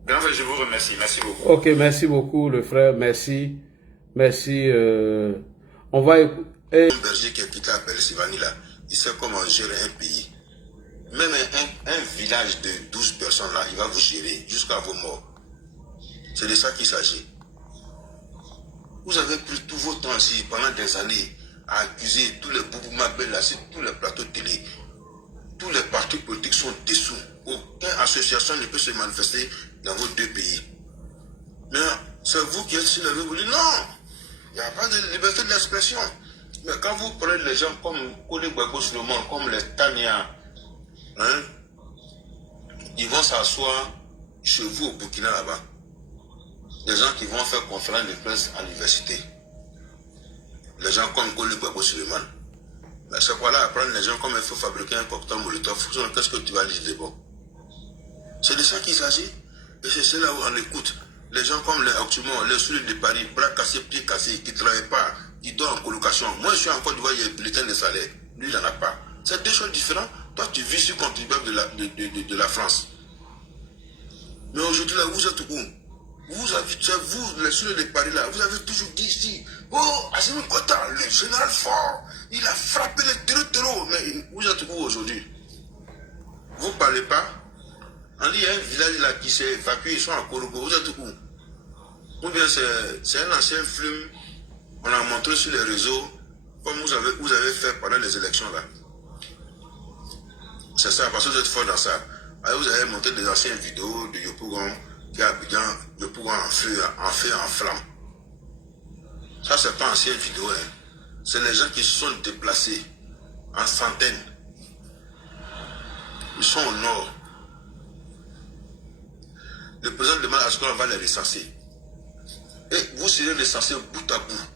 Grand frère, je vous remercie. Merci beaucoup. Ok, merci beaucoup, le frère. Merci. Merci. On va écouter. Un berger qui est quitté à Pennsylvanie, là, il sait comment gérer un pays. Même un village de 12 personnes, là, il va vous gérer jusqu'à vos morts. C'est de ça qu'il s'agit. Vous avez pris tout votre temps ici pendant des années à accuser tous les boubou mabel là, sur tous les plateaux de télé. Tous les partis politiques sont dessous. Aucune association ne peut se manifester dans vos deux pays. Mais c'est vous qui êtes sur le vous dites non, il n'y a pas de liberté de l'expression. Mais quand vous prenez les gens comme Kole Gbagbo Solomon, comme les Tania, hein, ils vont s'asseoir chez vous au Burkina là-bas. Les gens qui vont faire conférence de presse à l'université. Les gens comme Kole Gbagbo Solomon. Mais c'est quoi là, apprendre les gens comme il faut fabriquer un cocktail Molotov. Qu'est-ce que tu vas dire de bon? C'est de ça qu'il s'agit. Et c'est là où on écoute. Les gens comme les Octumons, les Souris de Paris, bras cassés, pieds cassés, qui ne travaillent pas, qui dorment en colocation. Moi, je suis en Côte d'Ivoire, il y a un bulletin de salaire. Lui, il n'en a pas. C'est deux choses différentes. Toi, tu vis sur contribuable de la France. Mais aujourd'hui, là, vous êtes où? Vous, les Souris de Paris, là, vous avez toujours dit ici, oh, Assimi Goïta, le général fort, il a frappé les terreaux. Mais vous êtes où aujourd'hui? Vous ne parlez pas? On dit, il y a un village là qui s'est évacué, ils sont en Korogo, vous êtes où? Ou bien c'est un ancien film, on a montré sur les réseaux, comme vous avez fait pendant les élections là. C'est ça, parce que vous êtes fort dans ça. Alors vous avez montré des anciennes vidéos de Yopougon, qui a Abidjan, Yopougon en feu, en flamme. Ça, c'est pas ancienne vidéo, hein. C'est les gens qui se sont déplacés en centaines. Ils sont au nord. Le président demande à ce qu'on va les recenser. Et vous serez recensés bout à bout.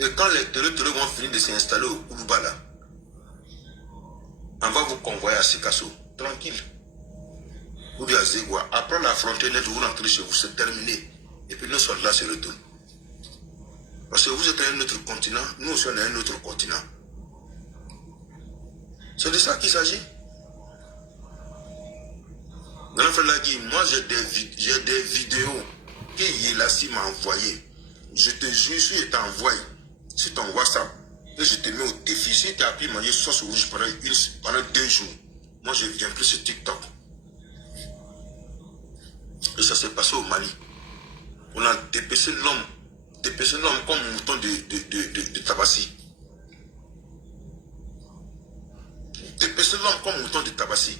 Et quand les terreurs vont finir de s'installer au Koulouba là, on va vous convoyer à Sikasso, tranquille. Ou bien à Zégua. Après la frontière, vous rentrez chez vous, c'est terminé. Et puis nos soldats se retournent. Parce que vous êtes à un autre continent, nous aussi on est à un autre continent. C'est de ça qu'il s'agit. Grand frère l'a dit, moi j'ai des vidéos que Yelassi m'a envoyées. Je te jure, si je t'envoie sur ton WhatsApp, et je te mets au défi, si tu as pu manger sauce rouge pendant 2 jours, moi je ne viens plus sur TikTok. Et ça s'est passé au Mali. On a dépêché l'homme comme un mouton de Tabassi. Dépêché l'homme comme un mouton de Tabassi.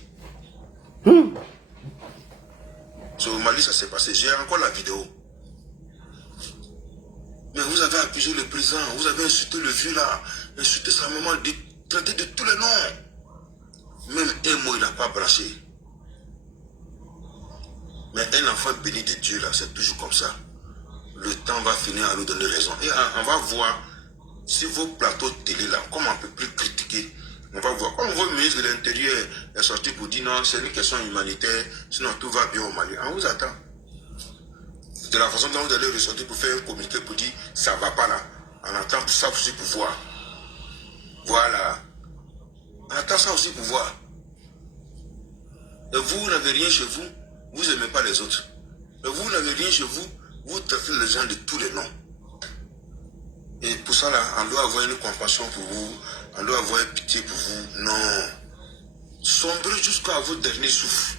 So, au Mali, ça s'est passé. J'ai encore la vidéo. Mais vous avez accusé le président, vous avez insulté le vieux là, insulté sa maman, traité de tous les noms. Même un mot, il n'a pas branché. Mais un enfant béni de Dieu, là, c'est toujours comme ça. Le temps va finir à nous donner raison. Et on va voir si vos plateaux de télé, là, comme on ne peut plus critiquer, on va voir. Comme votre ministre de l'Intérieur est sorti pour dire non, c'est une question humanitaire, sinon tout va bien au Mali. On vous attend. De la façon dont vous allez ressortir pour faire un communiqué pour dire ça ne va pas là. On attend ça aussi pour voir. Voilà. On attend ça aussi pour voir. Et vous n'avez rien chez vous, vous n'aimez pas les autres. Et vous n'avez rien chez vous, vous traitez les gens de tous les noms. Et pour ça, là, on doit avoir une compassion pour vous, on doit avoir pitié pour vous. Non. Sombrez jusqu'à votre dernier souffle.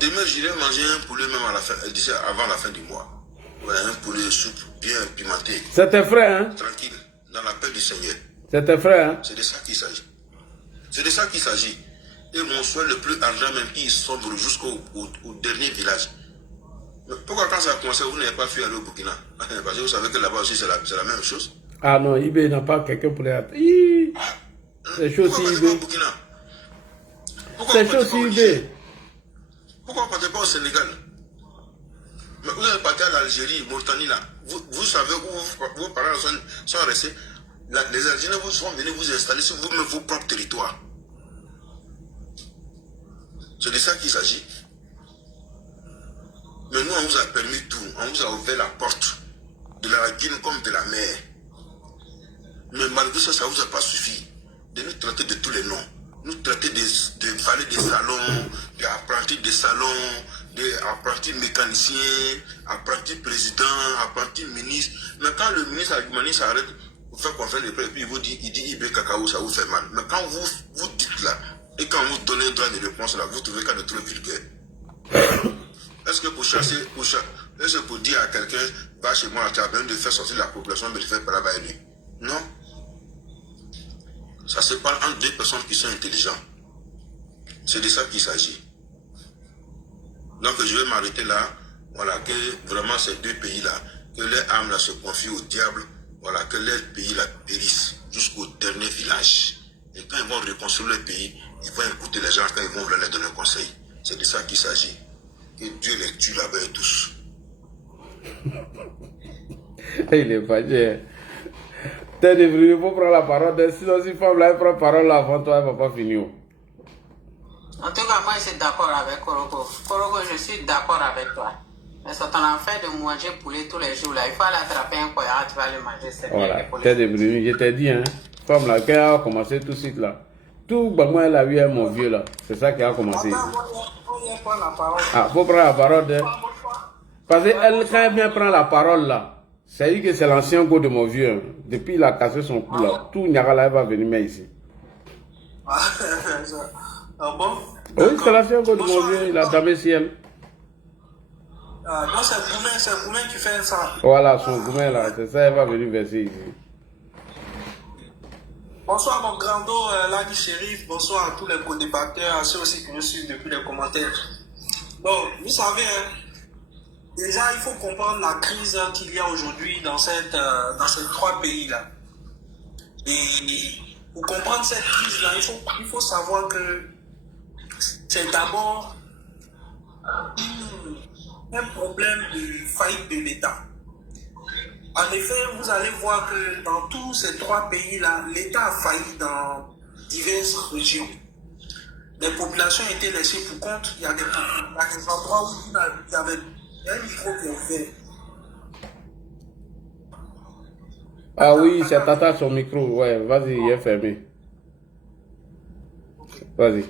Demain, j'irai manger un poulet même à la fin, avant la fin du mois. Voilà, un poulet de soupe bien pimenté. C'est tes frères, hein? Tranquille, dans la paix du Seigneur. C'est tes frères, hein? C'est de ça qu'il s'agit. C'est de ça qu'il s'agit. Et mon souhait le plus ardent, même qui sombre jusqu'au dernier village. Mais pourquoi quand ça a commencé, vous n'avez pas pu aller au Burkina? Parce que vous savez que là-bas aussi, c'est la même chose. Ah non, Ibé n'a pas quelqu'un pour les attendre. C'est chaud aussi, Ibé. C'est chaud aussi, Ibé. Pourquoi vous ne partez pas au Sénégal? Mais vous avez parti à l'Algérie, Mauritanie, là. Vous savez où vos parents sont restés. Les Algériens vous sont venus vous installer sur vous-même vos propres territoires. C'est de ça qu'il s'agit. Mais nous, on vous a permis tout. On vous a ouvert la porte de la Guinée comme de la mer. Mais malgré ça, ça ne vous a pas suffi de nous traiter de tous les noms. Nous traiter de valets des salons, d'apprentis des salons, d'apprentis mécaniciens, apprentis présidents, apprentis ministres. Mais quand le ministre Agumani s'arrête pour faire conférence de presse, puis il dit Ibé Cacao, ça vous fait mal. Mais quand vous dites là, et quand vous donnez un droit de réponse là, vous trouvez qu'à de trop vulgaire. Est-ce que pour chasser, est-ce que pour dire à quelqu'un, va chez moi, tu as besoin de faire sortir la population, mais de faire parler avec lui? Non. Ça se parle entre deux personnes qui sont intelligentes. C'est de ça qu'il s'agit. Donc je vais m'arrêter là. Voilà, que vraiment ces deux pays-là, que les âmes là se confient au diable, voilà, que les pays là périssent jusqu'au dernier village. Et quand ils vont reconstruire le pays, ils vont écouter les gens quand ils vont vouloir leur donner un conseil. C'est de ça qu'il s'agit. Que Dieu les tue là-bas et tous. Il est fâché. T'es devenu, il faut prendre la parole. Sinon, si femme là, elle prend la parole là avant toi, elle ne va pas finir. En tout cas, moi, je suis d'accord avec Koroko. Koroko, je suis d'accord avec toi. Mais c'est ton affaire de manger poulet tous les jours là. Il faut aller attraper un coya, tu vas le manger. Voilà, t'es devenu, je t'ai dit, hein. Femme là, quand elle a commencé tout de suite là. Tout, bah, moi, elle a eu mon vieux là. C'est ça qui a commencé. Ah, faut prendre la parole de... Parce qu'elle, quand elle vient prendre la parole là, c'est dit que c'est l'ancien go de mon vieux. Hein. Depuis il a cassé son cou là, tout Niagara va venir mettre ici. Ah bon? Oui, c'est l'ancien go de mon vieux, il a damé ciel. Ah, non, c'est Goumen qui fait ça. Voilà, son Goumen là, c'est ça, elle va venir verser ici. Bonsoir mon grand dos, Ladi Shérif, bonsoir à tous les co-débatteurs, à ceux aussi qui nous suivent depuis les commentaires. Bon, vous savez, hein, déjà il faut comprendre la crise qu'il y a aujourd'hui dans ces trois pays-là. Et pour comprendre cette crise-là, il faut savoir que c'est d'abord un problème de faillite de l'État. En effet, vous allez voir que dans tous ces trois pays-là, l'État a failli dans diverses régions. Les populations étaient laissées pour compte. Il y a des endroits où il y avait un micro qui est ouvert. Ah oui, c'est Tata son micro. Ouais, vas-y, il est fermé. Vas-y.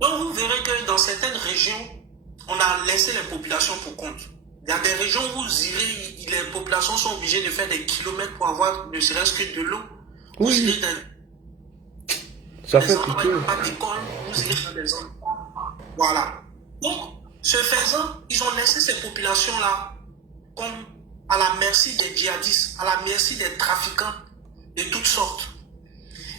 Donc vous verrez que dans certaines régions, on a laissé les populations pour compte. Il y a des régions où vous irez, les populations sont obligées de faire des kilomètres pour avoir ne serait-ce que de l'eau. Oui. Vous irez Ça dans fait des endroits pitié. où il n'y a pas d'école, vous irez dans des endroits. Voilà. Donc, ce faisant, ils ont laissé ces populations-là comme à la merci des djihadistes, à la merci des trafiquants de toutes sortes.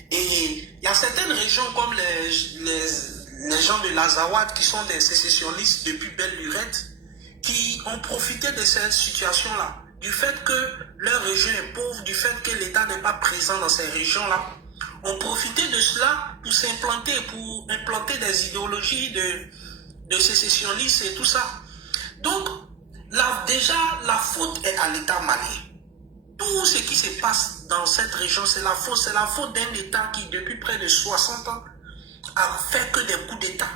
Et il y a certaines régions comme les gens de l'Azawad qui sont des sécessionnistes depuis belle lurette, qui ont profité de cette situation-là, du fait que leur région est pauvre, du fait que l'État n'est pas présent dans ces régions-là, ont profité de cela pour s'implanter, pour implanter des idéologies de sécessionnistes et tout ça. Donc, déjà, la faute est à l'État malien. Tout ce qui se passe dans cette région, c'est la faute d'un État qui, depuis près de 60 ans, a fait que des coups d'État.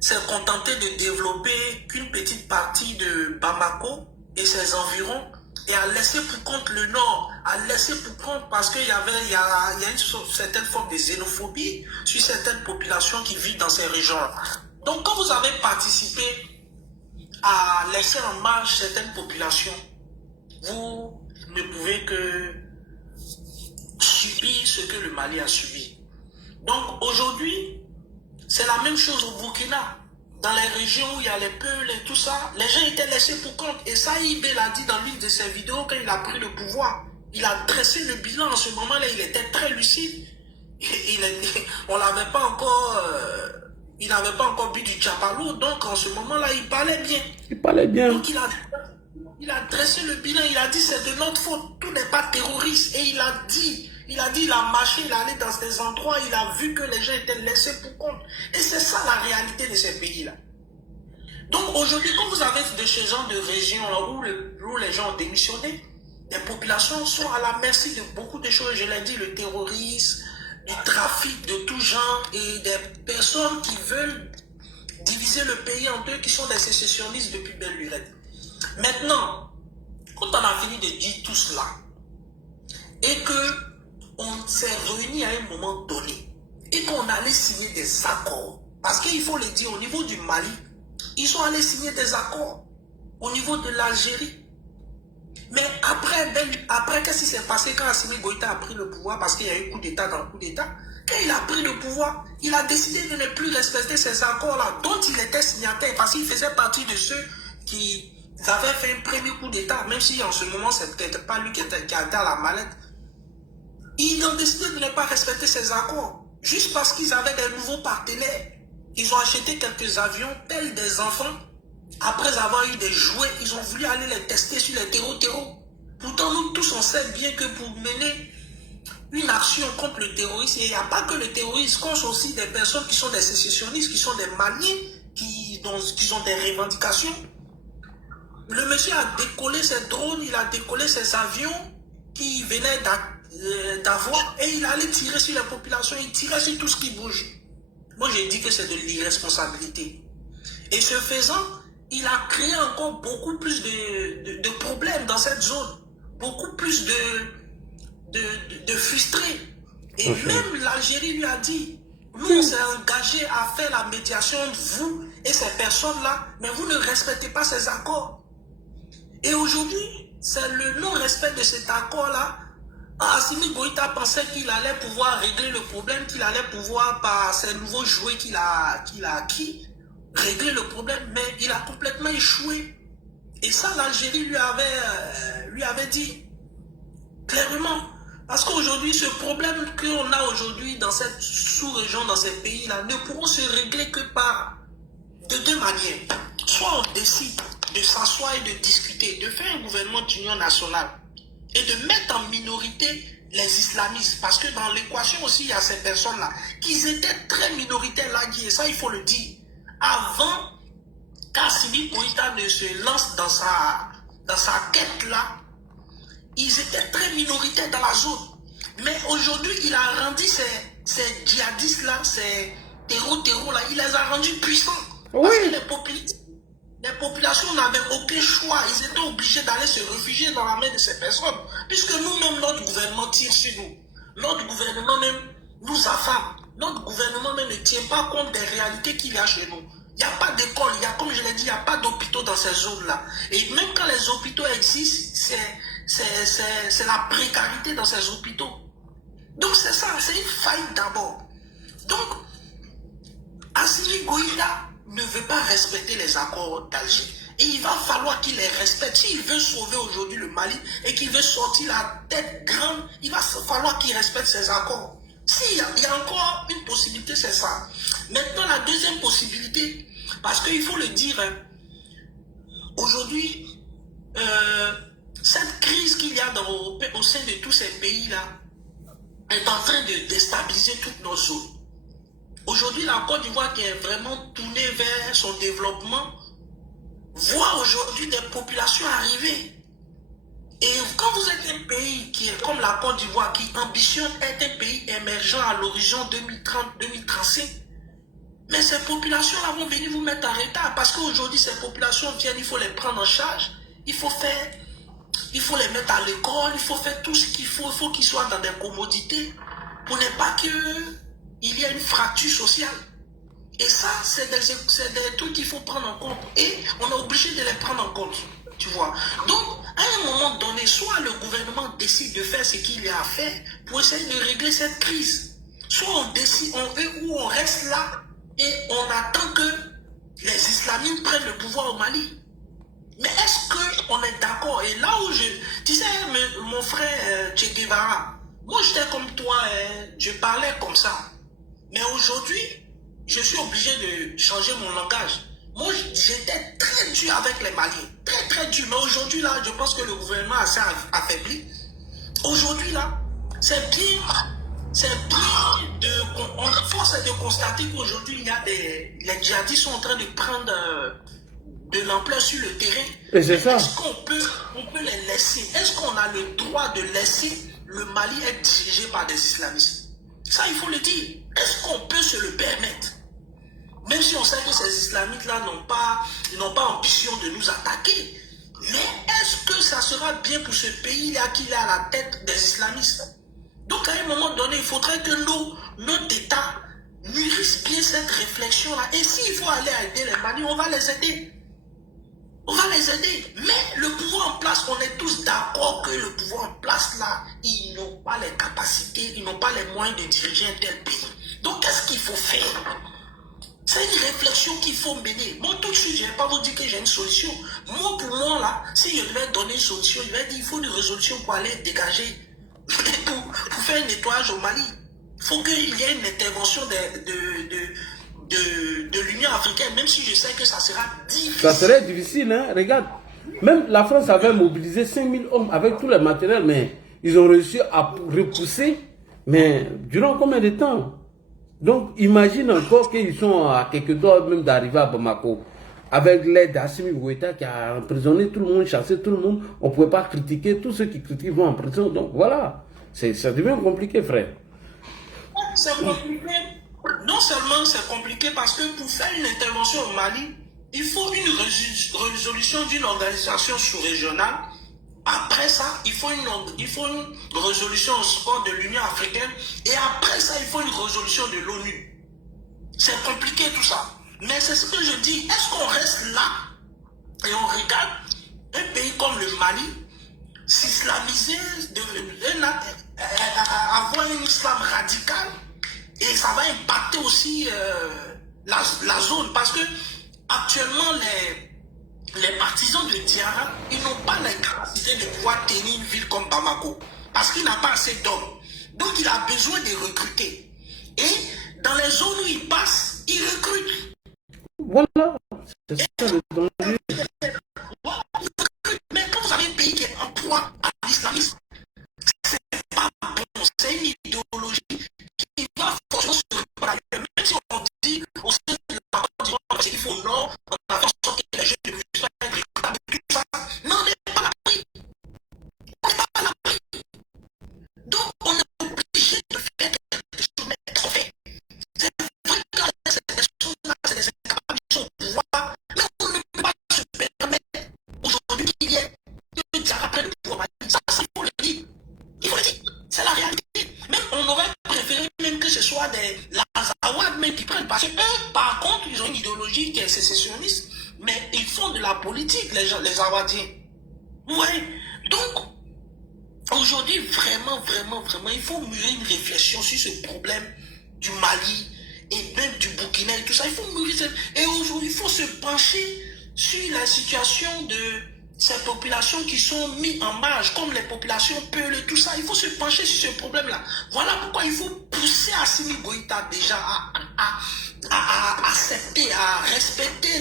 S'est contenté de développer qu'une petite partie de Bamako et ses environs et a laissé pour compte le Nord, a laissé pour compte parce qu'il y a une certaine forme de xénophobie sur certaines populations qui vivent dans ces régions. Donc, quand vous avez participé à laisser en marge certaines populations, vous ne pouvez que subir ce que le Mali a subi. Donc aujourd'hui, c'est la même chose au Burkina. Dans les régions où il y a les peuls et tout ça, les gens étaient laissés pour compte. Et ça, Ibé l'a dit dans l'une de ses vidéos quand il a pris le pouvoir. Il a dressé le bilan. En ce moment-là, il était très lucide. On n'avait pas encore... il n'avait pas encore bu du Tchapalou. Donc en ce moment-là, il parlait bien. Il parlait bien. Donc il a dressé le bilan, il a dit c'est de notre faute, tout n'est pas terroriste. Et il a marché, il est allé dans ces endroits, il a vu que les gens étaient laissés pour compte. Et c'est ça la réalité de ces pays-là. Donc aujourd'hui, quand vous avez de ce genre de régions où les gens ont démissionné, les populations sont à la merci de beaucoup de choses, je l'ai dit, le terrorisme, du trafic de tout genre et des personnes qui veulent diviser le pays en deux, qui sont des sécessionnistes depuis belle lurette. Maintenant, quand on a fini de dire tout cela, et qu'on s'est réunis à un moment donné, et qu'on allait signer des accords, parce qu'il faut le dire, au niveau du Mali, ils sont allés signer des accords, au niveau de l'Algérie. Mais après qu'est-ce qui s'est passé quand Assimi Goïta a pris le pouvoir, parce qu'il y a eu coup d'État dans le coup d'État, quand il a pris le pouvoir, il a décidé de ne plus respecter ces accords-là, dont il était signataire, parce qu'il faisait partie de ceux qui avaient fait un premier coup d'État, même si en ce moment, c'est peut-être pas lui qui a été à la mallette. Ils ont décidé de ne pas respecter ces accords, juste parce qu'ils avaient des nouveaux partenaires. Ils ont acheté quelques avions, tels des enfants. Après avoir eu des jouets, ils ont voulu aller les tester sur les terreaux. Pourtant, nous tous, on sait bien que pour mener une action contre le terrorisme, il n'y a pas que le terrorisme, contre aussi des personnes qui sont des sécessionnistes, qui sont des Maliens, qui ont des revendications. Le monsieur a décollé ses drones, il a décollé ses avions qui venaient d'avoir et il allait tirer sur les populations, il tirait sur tout ce qui bouge. Moi, j'ai dit que c'est de l'irresponsabilité. Et ce faisant, il a créé encore beaucoup plus de problèmes dans cette zone, beaucoup plus de frustrés. Et même l'Algérie lui a dit, nous, on s'est engagé à faire la médiation entre vous et ces personnes-là, mais vous ne respectez pas ces accords. Et aujourd'hui, c'est le non-respect de cet accord-là. Assimi Goïta pensait qu'il allait pouvoir régler le problème, qu'il allait pouvoir, par ces nouveaux jouets qu'il a acquis, régler le problème, mais il a complètement échoué. Et ça, l'Algérie lui avait dit clairement. Parce qu'aujourd'hui, ce problème qu'on a aujourd'hui dans cette sous-région, dans ces pays-là, ne pourront se régler que de deux manières. Soit on décide de s'asseoir et de discuter, de faire un gouvernement d'union nationale et de mettre en minorité les islamistes. Parce que dans l'équation aussi, il y a ces personnes-là qui étaient très minoritaires là, et ça, il faut le dire. Avant qu'Assimi Goïta ne se lance dans sa quête-là, ils étaient très minoritaires dans la zone. Mais aujourd'hui, il a rendu ces djihadistes-là, ces terreaux-là, il les a rendus puissants. Oui. Parce que les populations n'avaient aucun choix. Ils étaient obligés d'aller se réfugier dans la main de ces personnes. Puisque nous-mêmes, notre gouvernement tire sur nous. Notre gouvernement même nous affame. Notre gouvernement même ne tient pas compte des réalités qu'il y a chez nous. Il n'y a pas d'école, comme je l'ai dit, il n'y a pas d'hôpitaux dans ces zones-là. Et même quand les hôpitaux existent, c'est la précarité dans ces hôpitaux. Donc c'est ça, c'est une faillite d'abord. Donc, Assimi Goïta ne veut pas respecter les accords d'Alger. Et il va falloir qu'il les respecte. S'il veut sauver aujourd'hui le Mali et qu'il veut sortir la tête grande, il va falloir qu'il respecte ces accords. S'il y a encore une possibilité, c'est ça. Maintenant, la deuxième possibilité, parce qu'il faut le dire, hein, aujourd'hui, cette crise qu'il y a au sein de tous ces pays-là, est en train de déstabiliser toutes nos zones. Aujourd'hui, la Côte d'Ivoire qui est vraiment tournée vers son développement voit aujourd'hui des populations arriver. Et quand vous êtes un pays qui est comme la Côte d'Ivoire, qui ambitionne être un pays émergent à l'horizon 2030-2035, mais ces populations-là vont venir vous mettre en retard parce qu'aujourd'hui, ces populations viennent, il faut les prendre en charge, il faut les mettre à l'école, il faut faire tout ce qu'il faut qu'ils soient dans des commodités pour ne pas qu'il y ait une fracture sociale. Et ça, c'est des trucs qu'il faut prendre en compte. Et on est obligé de les prendre en compte. Tu vois. Donc, à un moment donné, soit le gouvernement décide de faire ce qu'il y a à faire pour essayer de régler cette crise. Soit on décide, on veut ou on reste là et on attend que les islamistes prennent le pouvoir au Mali. Mais est-ce qu'on est d'accord? Et là où tu sais, mon frère Che Guevara, moi j'étais comme toi, je parlais comme ça. Mais aujourd'hui, je suis obligé de changer mon langage. Moi, j'étais très dur avec les Maliens. Très, très dur. Mais aujourd'hui, là, je pense que le gouvernement a assez affaibli. Aujourd'hui, là, c'est bien force est de constater qu'aujourd'hui, il y a les djihadistes sont en train de prendre de l'ampleur sur le terrain. Et c'est ça. Est-ce qu'on peut les laisser? Est-ce qu'on a le droit de laisser le Mali être dirigé par des islamistes? Ça, il faut le dire. Est-ce qu'on peut se le permettre? Même si on sait que ces islamistes-là n'ont pas ambition de nous attaquer. Mais est-ce que ça sera bien pour ce pays-là qu'il est à la tête des islamistes? Donc à un moment donné, il faudrait que notre État mûrisse bien cette réflexion-là. Et s'il faut aller aider les Maliens, on va les aider. On va les aider. Mais le pouvoir en place, on est tous d'accord que le pouvoir en place, là, ils n'ont pas les capacités, ils n'ont pas les moyens de diriger un tel pays. Donc qu'est-ce qu'il faut faire? C'est une réflexion qu'il faut mener. Moi, tout de suite, je ne vais pas vous dire que j'ai une solution. Moi, pour moi, là, si je devais donner une solution, je vais dire qu'il faut une résolution pour aller dégager, pour faire un nettoyage au Mali. Il faut qu'il y ait une intervention de l'Union africaine, même si je sais que ça sera difficile. Ça serait difficile, hein? Regarde. Même la France avait mobilisé 5000 hommes avec tous les matériels, mais ils ont réussi à repousser. Mais durant combien de temps? Donc, imagine encore qu'ils sont à quelques heures même d'arriver à Bamako. Avec l'aide d'Assimi Goïta qui a emprisonné tout le monde, chassé tout le monde. On ne pouvait pas critiquer. Tous ceux qui critiquent vont en prison. Donc, voilà. Ça devient compliqué, frère. C'est compliqué. Non seulement c'est compliqué parce que pour faire une intervention au Mali, il faut une résolution d'une organisation sous-régionale. Après ça, il faut une résolution au support de l'Union africaine. Et après ça, il faut une résolution de l'ONU. C'est compliqué tout ça. Mais c'est ce que je dis. Est-ce qu'on reste là et on regarde un pays comme le Mali s'islamiser, avoir un islam radical, et ça va impacter aussi la zone. Parce que actuellement, les partisans de Diarra, ils n'ont pas la capacité de pouvoir tenir une ville comme Bamako. Parce qu'il n'a pas assez d'hommes. Donc il a besoin de recruter. Et dans les zones où il passe, il recrute. Voilà. C'est ça le danger. Mais quand vous avez un pays qui est en proie à l'islamisme, c'est pas bon. C'est une idéologie qui va forcément se réparer. Même si on dit au sein de la Côte d'Ivoire, c'est qu'il faut nord, on a fait en sorte que les jeunes ne puissent pas être recrutables, tout ça. Non, on n'est pas à l'abri. On n'est pas à l'abri. Donc, on est obligé de faire quelque chose, mais qu'est-ce qu'on fait? C'est vrai que ces personnes-là, c'est des incapables qui sont au pouvoir, mais on ne peut pas se permettre aujourd'hui qu'il y ait que Diarra prenne le pouvoir. Ça, il faut le dire. Il faut le dire. C'est la réalité. Même on aurait préféré même que ce soit des Azawad même qui prennent. Parce que eux, par contre, ils ont une idéologie qui est sécessionniste, mais ils font de la politique, les Awadiens. Ouais. Donc, aujourd'hui, vraiment, il faut mûrir une réflexion sur ce problème du Mali et même du Burkina et tout ça. Il faut mûrir. Et aujourd'hui, il faut se pencher sur la situation de ces populations qui sont mises en marge, comme les populations Peul et tout ça. Il faut se pencher sur ce problème-là. Voilà pourquoi il faut pousser Assimi Goïta déjà à accepter, à respecter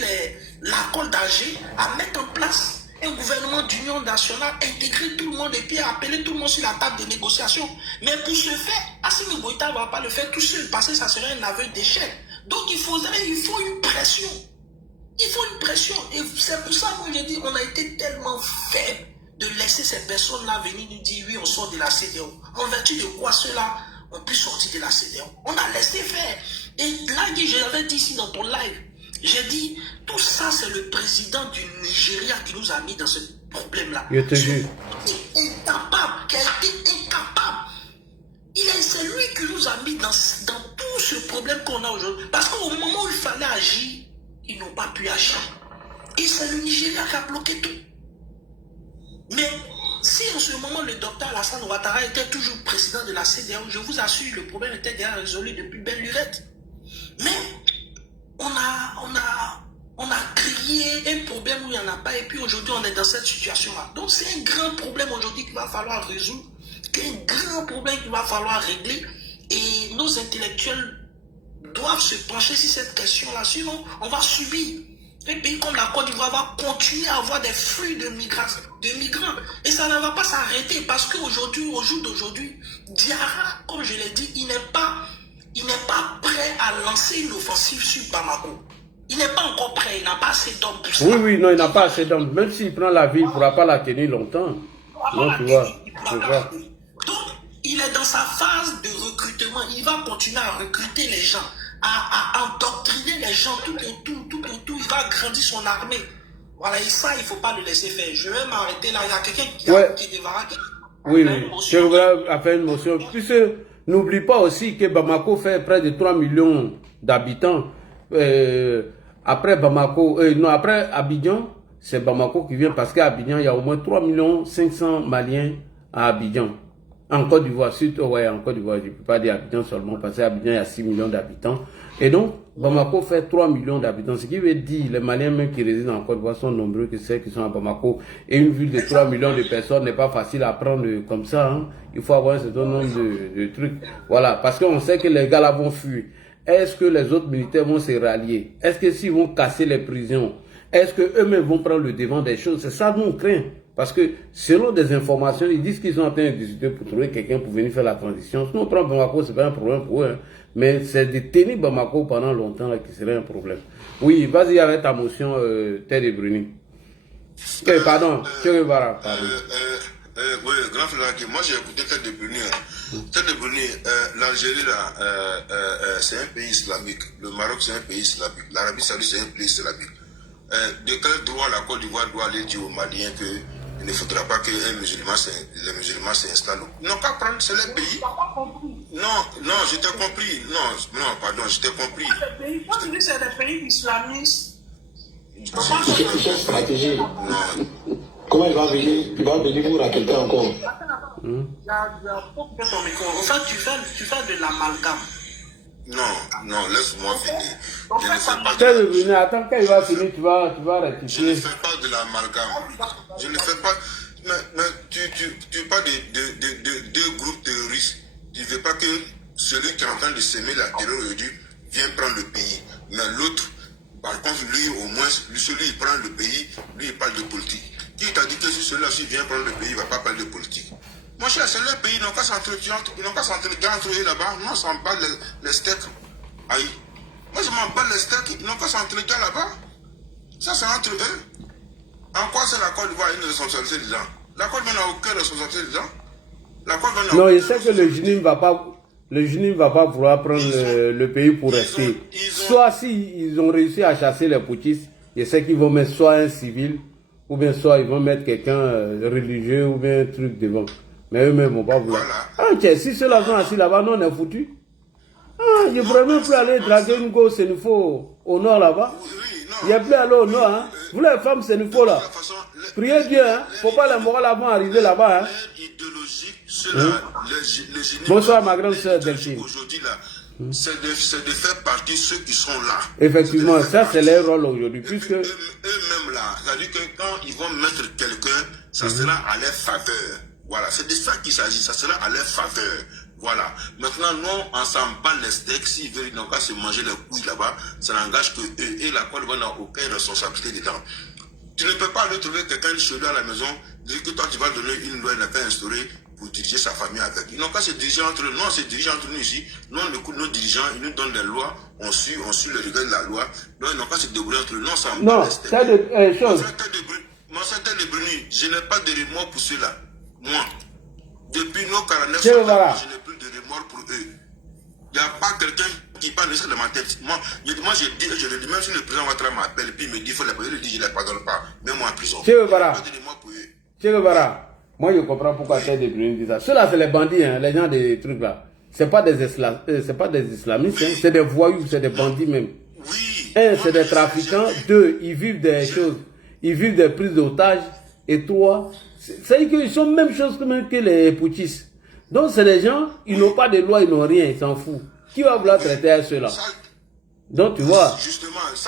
l'accord d'Alger, à mettre en place un gouvernement d'union nationale, intégrer tout le monde et puis appeler tout le monde sur la table de négociation. Mais pour ce faire, Assimi Goïta ne va pas le faire tout seul parce que ça serait un aveu d'échec. Donc il faut une pression. Il faut une pression. Et c'est pour ça que je dis on a été tellement faible de laisser ces personnes-là venir nous dire oui, on sort de la CEDEAO. En vertu de quoi ceux-là ont pu sortir de la CEDEAO? On a laissé faire. Et là, j'avais dit ici dans ton live, j'ai dit, tout ça, c'est le président du Nigeria qui nous a mis dans ce problème-là. Je te jure. Incapable, qui a été incapable. C'est lui qui nous a mis dans tout ce problème qu'on a aujourd'hui. Parce qu'au moment où il fallait agir, ils n'ont pas pu agir. Et c'est le Nigeria qui a bloqué tout. Mais si en ce moment le docteur Alassane Ouattara était toujours président de la CEDEAO, je vous assure, le problème était déjà résolu depuis belle lurette. Mais on a créé un problème où il n'y en a pas et puis aujourd'hui on est dans cette situation-là. Donc c'est un grand problème aujourd'hui qu'il va falloir résoudre, un grand problème qu'il va falloir régler et nos intellectuels doivent se pencher sur cette question-là, sinon on va subir. Un pays comme la Côte d'Ivoire va continuer à avoir des flux de migrants. Et ça ne va pas s'arrêter parce qu'aujourd'hui, au jour d'aujourd'hui, Diarra, comme je l'ai dit, il n'est pas prêt à lancer une offensive sur Bamako. Il n'est pas encore prêt, il n'a pas assez d'hommes pour ça. Oui, non, il n'a pas assez d'hommes. Même s'il prend la ville, il ne pourra pas la tenir longtemps. Non, tu vois. Donc, il est dans sa phase de recrutement. Il va continuer à recruter les gens, à endoctriner les gens tout autour. Il va agrandir son armée. Voilà, et ça, il ne faut pas le laisser faire. Je vais m'arrêter là. Il y a quelqu'un qui démarre. Oui. Je voudrais faire une motion. Puisque n'oublie pas aussi que Bamako fait près de 3 millions d'habitants. Après Bamako, après Abidjan, c'est Bamako qui vient parce qu'à Abidjan, il y a au moins 3 500 000 Maliens à Abidjan. En Côte d'Ivoire, en Côte d'Ivoire, je ne peux pas dire Abidjan seulement, parce qu'à Abidjan, il y a 6 millions d'habitants. Et donc, Bamako fait 3 millions d'habitants. Ce qui veut dire les Maliens même qui résident en Côte d'Ivoire sont nombreux que ceux qui sont à Bamako. Et une ville de 3 millions de personnes n'est pas facile à prendre comme ça. Hein. Il faut avoir un certain nombre de trucs. Voilà, parce qu'on sait que les gars là vont fuir. Est-ce que les autres militaires vont se rallier? Est-ce que s'ils vont casser les prisons, est-ce qu'eux-mêmes vont prendre le devant des choses? C'est ça que nous craint. Parce que selon des informations, ils disent qu'ils sont en train de discuter pour trouver quelqu'un pour venir faire la transition. Si on prend Bamako, ce n'est pas un problème pour eux. Hein. Mais c'est de tenir Bamako pendant longtemps là, qui serait un problème. Oui, vas-y avec ta motion, Ted Bruni. Pardon, Tchérivara. Oui, grand frère, moi j'ai écouté Ted Bruni. Ted Bruni, l'Algérie là, c'est un pays islamique. Le Maroc c'est un pays islamique. L'Arabie Saoudite c'est un pays islamique. De quel droit la Côte d'Ivoire doit aller dire aux Maliens qu'il ne faudra pas que les musulmans s'installent? Ils n'ont qu'à prendre, c'est les pays. Non, je t'ai compris. Non, pardon, je t'ai compris. Quand tu dis que c'est des pays islamistes, C'est une stratégie. Non. Comment il va venir vous raconter encore? En fait, tu fais de l'amalgame. Non, laisse-moi finir. Je ne fais pas de l'amalgame. Attends, quand il va finir, tu vas rectifier. Je ne fais pas de l'amalgame. Je ne fais pas. Mais tu parles de deux groupes terroristes. Tu ne veux pas que celui qui est en train de semer la terreur aujourd'hui vienne prendre le pays. Mais l'autre, par contre, lui, au moins, celui il prend le pays, lui, il parle de politique. Qui t'a dit que si celui-là vient prendre le pays, il ne va pas parler de politique? Mon cher, c'est leur pays, ils n'ont qu'à s'entretenir entre eux là-bas. Moi, ça m'en bat les steaks. Aïe. Moi, je m'en bats les steaks, ils n'ont qu'à s'entretenir là-bas. Ça, c'est entre eux. En quoi c'est la Côte d'Ivoire une responsabilité des gens? La Côte d'Ivoire n'a aucune responsabilité des gens. La Côte d'Ivoire n'a non, je sais que le Junim ne va pas vouloir prendre le pays pour rester. Soit s'ils ont réussi à chasser les putschistes, je sais qu'ils vont mettre soit un civil, ou bien soit ils vont mettre quelqu'un religieux, ou bien un truc devant. Mais eux-mêmes ne vont pas vouloir. Voilà. Ah, tiens, si ceux-là sont assis là-bas, non, on est foutus. Ah, il ne pourrait même plus aller draguer une go Sénifo au nord là-bas. Il n'y a plus aller au nord. Hein. Vous les femmes Sénifo là, priez Dieu, hein. Il ne faut pas les morales avant arriver là-bas. Hein. Bonsoir ma grande soeur Delphine. Aujourd'hui là, c'est de faire partie ceux qui sont là. Effectivement, ça c'est leur rôle aujourd'hui. Puisque eux-mêmes là, c'est-à-dire que quand ils vont mettre quelqu'un, ça sera à leur faveur. Voilà, c'est de ça qu'il s'agit, ça sera à leur faveur. Voilà. Maintenant, nous, on s'en bat les steaks. S'ils veulent, ils n'ont qu'à se manger les couilles là-bas. Ça n'engage que eux. Et la Côte d'Ivoire n'a aucune responsabilité dedans. Tu ne peux pas aller trouver quelqu'un chez lui à la maison, dire que toi tu vas donner une loi, il n'a pas instauré pour diriger sa famille avec. Ils n'ont qu'à se diriger entre eux. Non, c'est diriger entre nous ici. Nous, on écoute nos dirigeants, ils nous donnent des lois, on suit le regard de la loi. Non, ils n'ont qu'à se débrouiller entre eux. Non, ça me Non, t'as de choses. Moi, c'est de Bruni. Je n'ai pas de remords pour ceux-là. Moi, depuis nos 49 ans, je n'ai plus de remords pour eux. Il n'y a pas quelqu'un qui parle de ça dans ma tête. Moi je le dis, même si le président Ouattara m'appelle et puis il me dit il faut les pardonner, je dis je ne les pardonne pas. Mets-moi en prison. Moi je comprends pourquoi Ted de Bruni dit ça. Ceux-là c'est les bandits, hein, les gens des trucs là. C'est pas des islamistes, hein, c'est des voyous, c'est des bandits même. Oui. Un, c'est des trafiquants. Deux, ils vivent des choses. Ils vivent des prises d'otages. Et trois, c'est-à-dire qu'ils sont même choses que les putschistes. Donc c'est des gens, ils n'ont pas de loi, ils n'ont rien, ils s'en foutent. Qui va vouloir traiter à ceux-là? Donc tu vois.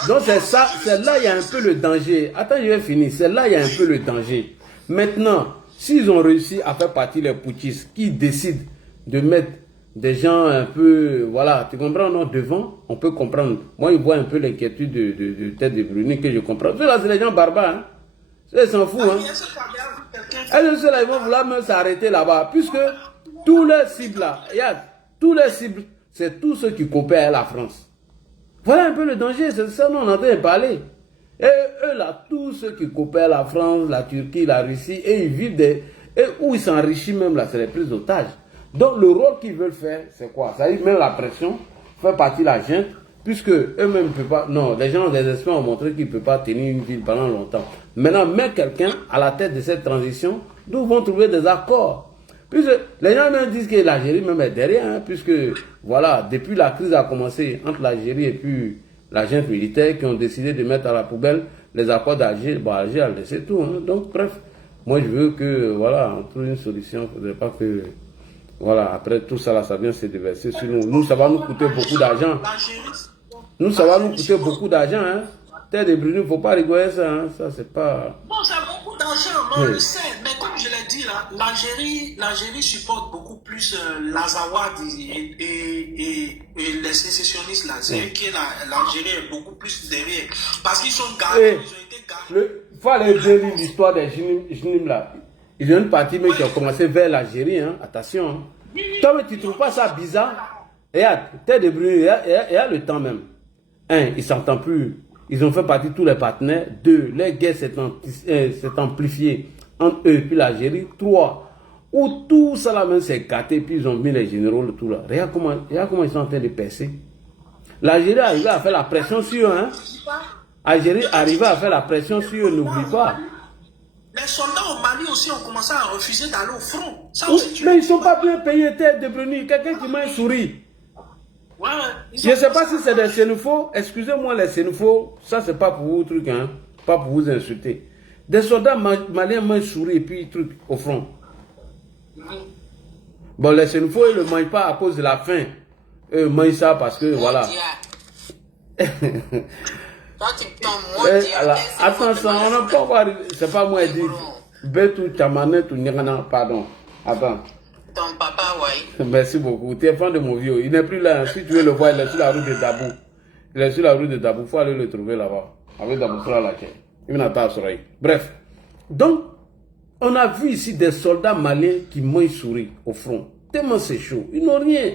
Donc c'est ça, c'est là il y a un peu le danger. Attends, je vais finir. C'est là il y a un peu le danger. Maintenant, s'ils ont réussi à faire partie les putschistes qui décident de mettre des gens un peu, voilà, tu comprends, non, devant, on peut comprendre. Moi, je vois un peu l'inquiétude de Ted de Bruni que je comprends. Ceux-là, c'est les gens barbares, hein. Ils s'en foutent, hein. Et ceux-là, ils vont vouloir même s'arrêter là-bas, puisque tous les cibles là, regarde, tous les cibles, c'est tous ceux qui coopèrent à la France. Voilà un peu le danger, c'est ça dont on est en train de parler. Et eux là, tous ceux qui coopèrent à la France, la Turquie, la Russie, et ils vivent et où ils s'enrichissent même là, c'est les prises d'otages. Donc le rôle qu'ils veulent faire, c'est quoi? Ça veut dire même la pression, faire partie de la junte, puisque eux-mêmes ne peuvent pas, non, les gens, les experts ont montré qu'ils ne peuvent pas tenir une ville pendant longtemps. Maintenant, mettre quelqu'un à la tête de cette transition, d'où vont trouver des accords. Puisque les gens même disent que l'Algérie même est derrière, hein, puisque voilà, depuis la crise a commencé entre l'Algérie et puis la junte militaire qui ont décidé de mettre à la poubelle les accords d'Alger. Bon, Alger a laissé tout, hein. Donc bref, moi je veux que, voilà, on trouve une solution, il ne faudrait pas que, voilà, après tout ça là, ça vient se déverser sur nous. Nous, ça va nous coûter beaucoup d'argent. Nous, ça va nous coûter beaucoup d'argent, hein. Ted de Bruni, il ne faut pas rigoler ça, hein. Ça, c'est pas... Bon, c'est beaucoup d'argent, moi, je le sais. Mais comme je l'ai dit, là, l'Algérie supporte beaucoup plus l'Azawad et les sécessionnistes, là. C'est que l'Algérie est beaucoup plus derrière. Parce qu'ils sont gardés, ils ont été gardés. Il faut aller dire l'histoire des Jnim, là. Ils ont une partie même qui a commencé vers l'Algérie, hein. Attention, hein. Toi, tu ne trouves pas ça bizarre? Regarde, Ted de Bruni, il y a le temps même. Un, ils ne s'entendent plus. Ils ont fait partie de tous les partenaires. Deux, les guerres s'est amplifiée entre eux et puis l'Algérie. Trois, où tout ça là même s'est gâté, puis ils ont mis les généraux, le tout là. Regarde comment ils sont en train de percer. L'Algérie arrivait à faire la pression sur eux, hein. L'Algérie arrivait à faire la pression sur eux, n'oublie pas. Les soldats au Mali aussi ont commencé à refuser d'aller au front. Ça aussi, mais ils ne sont pas bien payés, Ted de Bruni. Quelqu'un qui m'a un sourire. Ouais, je ne sais pas si c'est des xénophobes. Excusez-moi les xénophobes. Ça, c'est pas pour vous, truc, hein. Pas pour vous insulter. Des soldats maliens mangent souris et puis truc au front. Bon, les xénophobes, ils ne le mangent pas à cause de la faim. Eux mangent ça parce que, voilà. Attention, on n'a pas voir. C'est pas moi qui dis. Betou, Chamanet ou Nirana, pardon. Attends. Ton papa, oui. Merci beaucoup. Tu es fan de mon vieux. Il n'est plus là. Si tu veux le voir, il est sur la route de Dabou. Il est sur la route de Dabou. Il faut aller le trouver là-bas. Avec Dabou sur la chaîne. Il n'a pas sourire. Bref. Donc, on a vu ici des soldats maliens qui mangent souris au front. Tellement c'est chaud. Ils n'ont rien.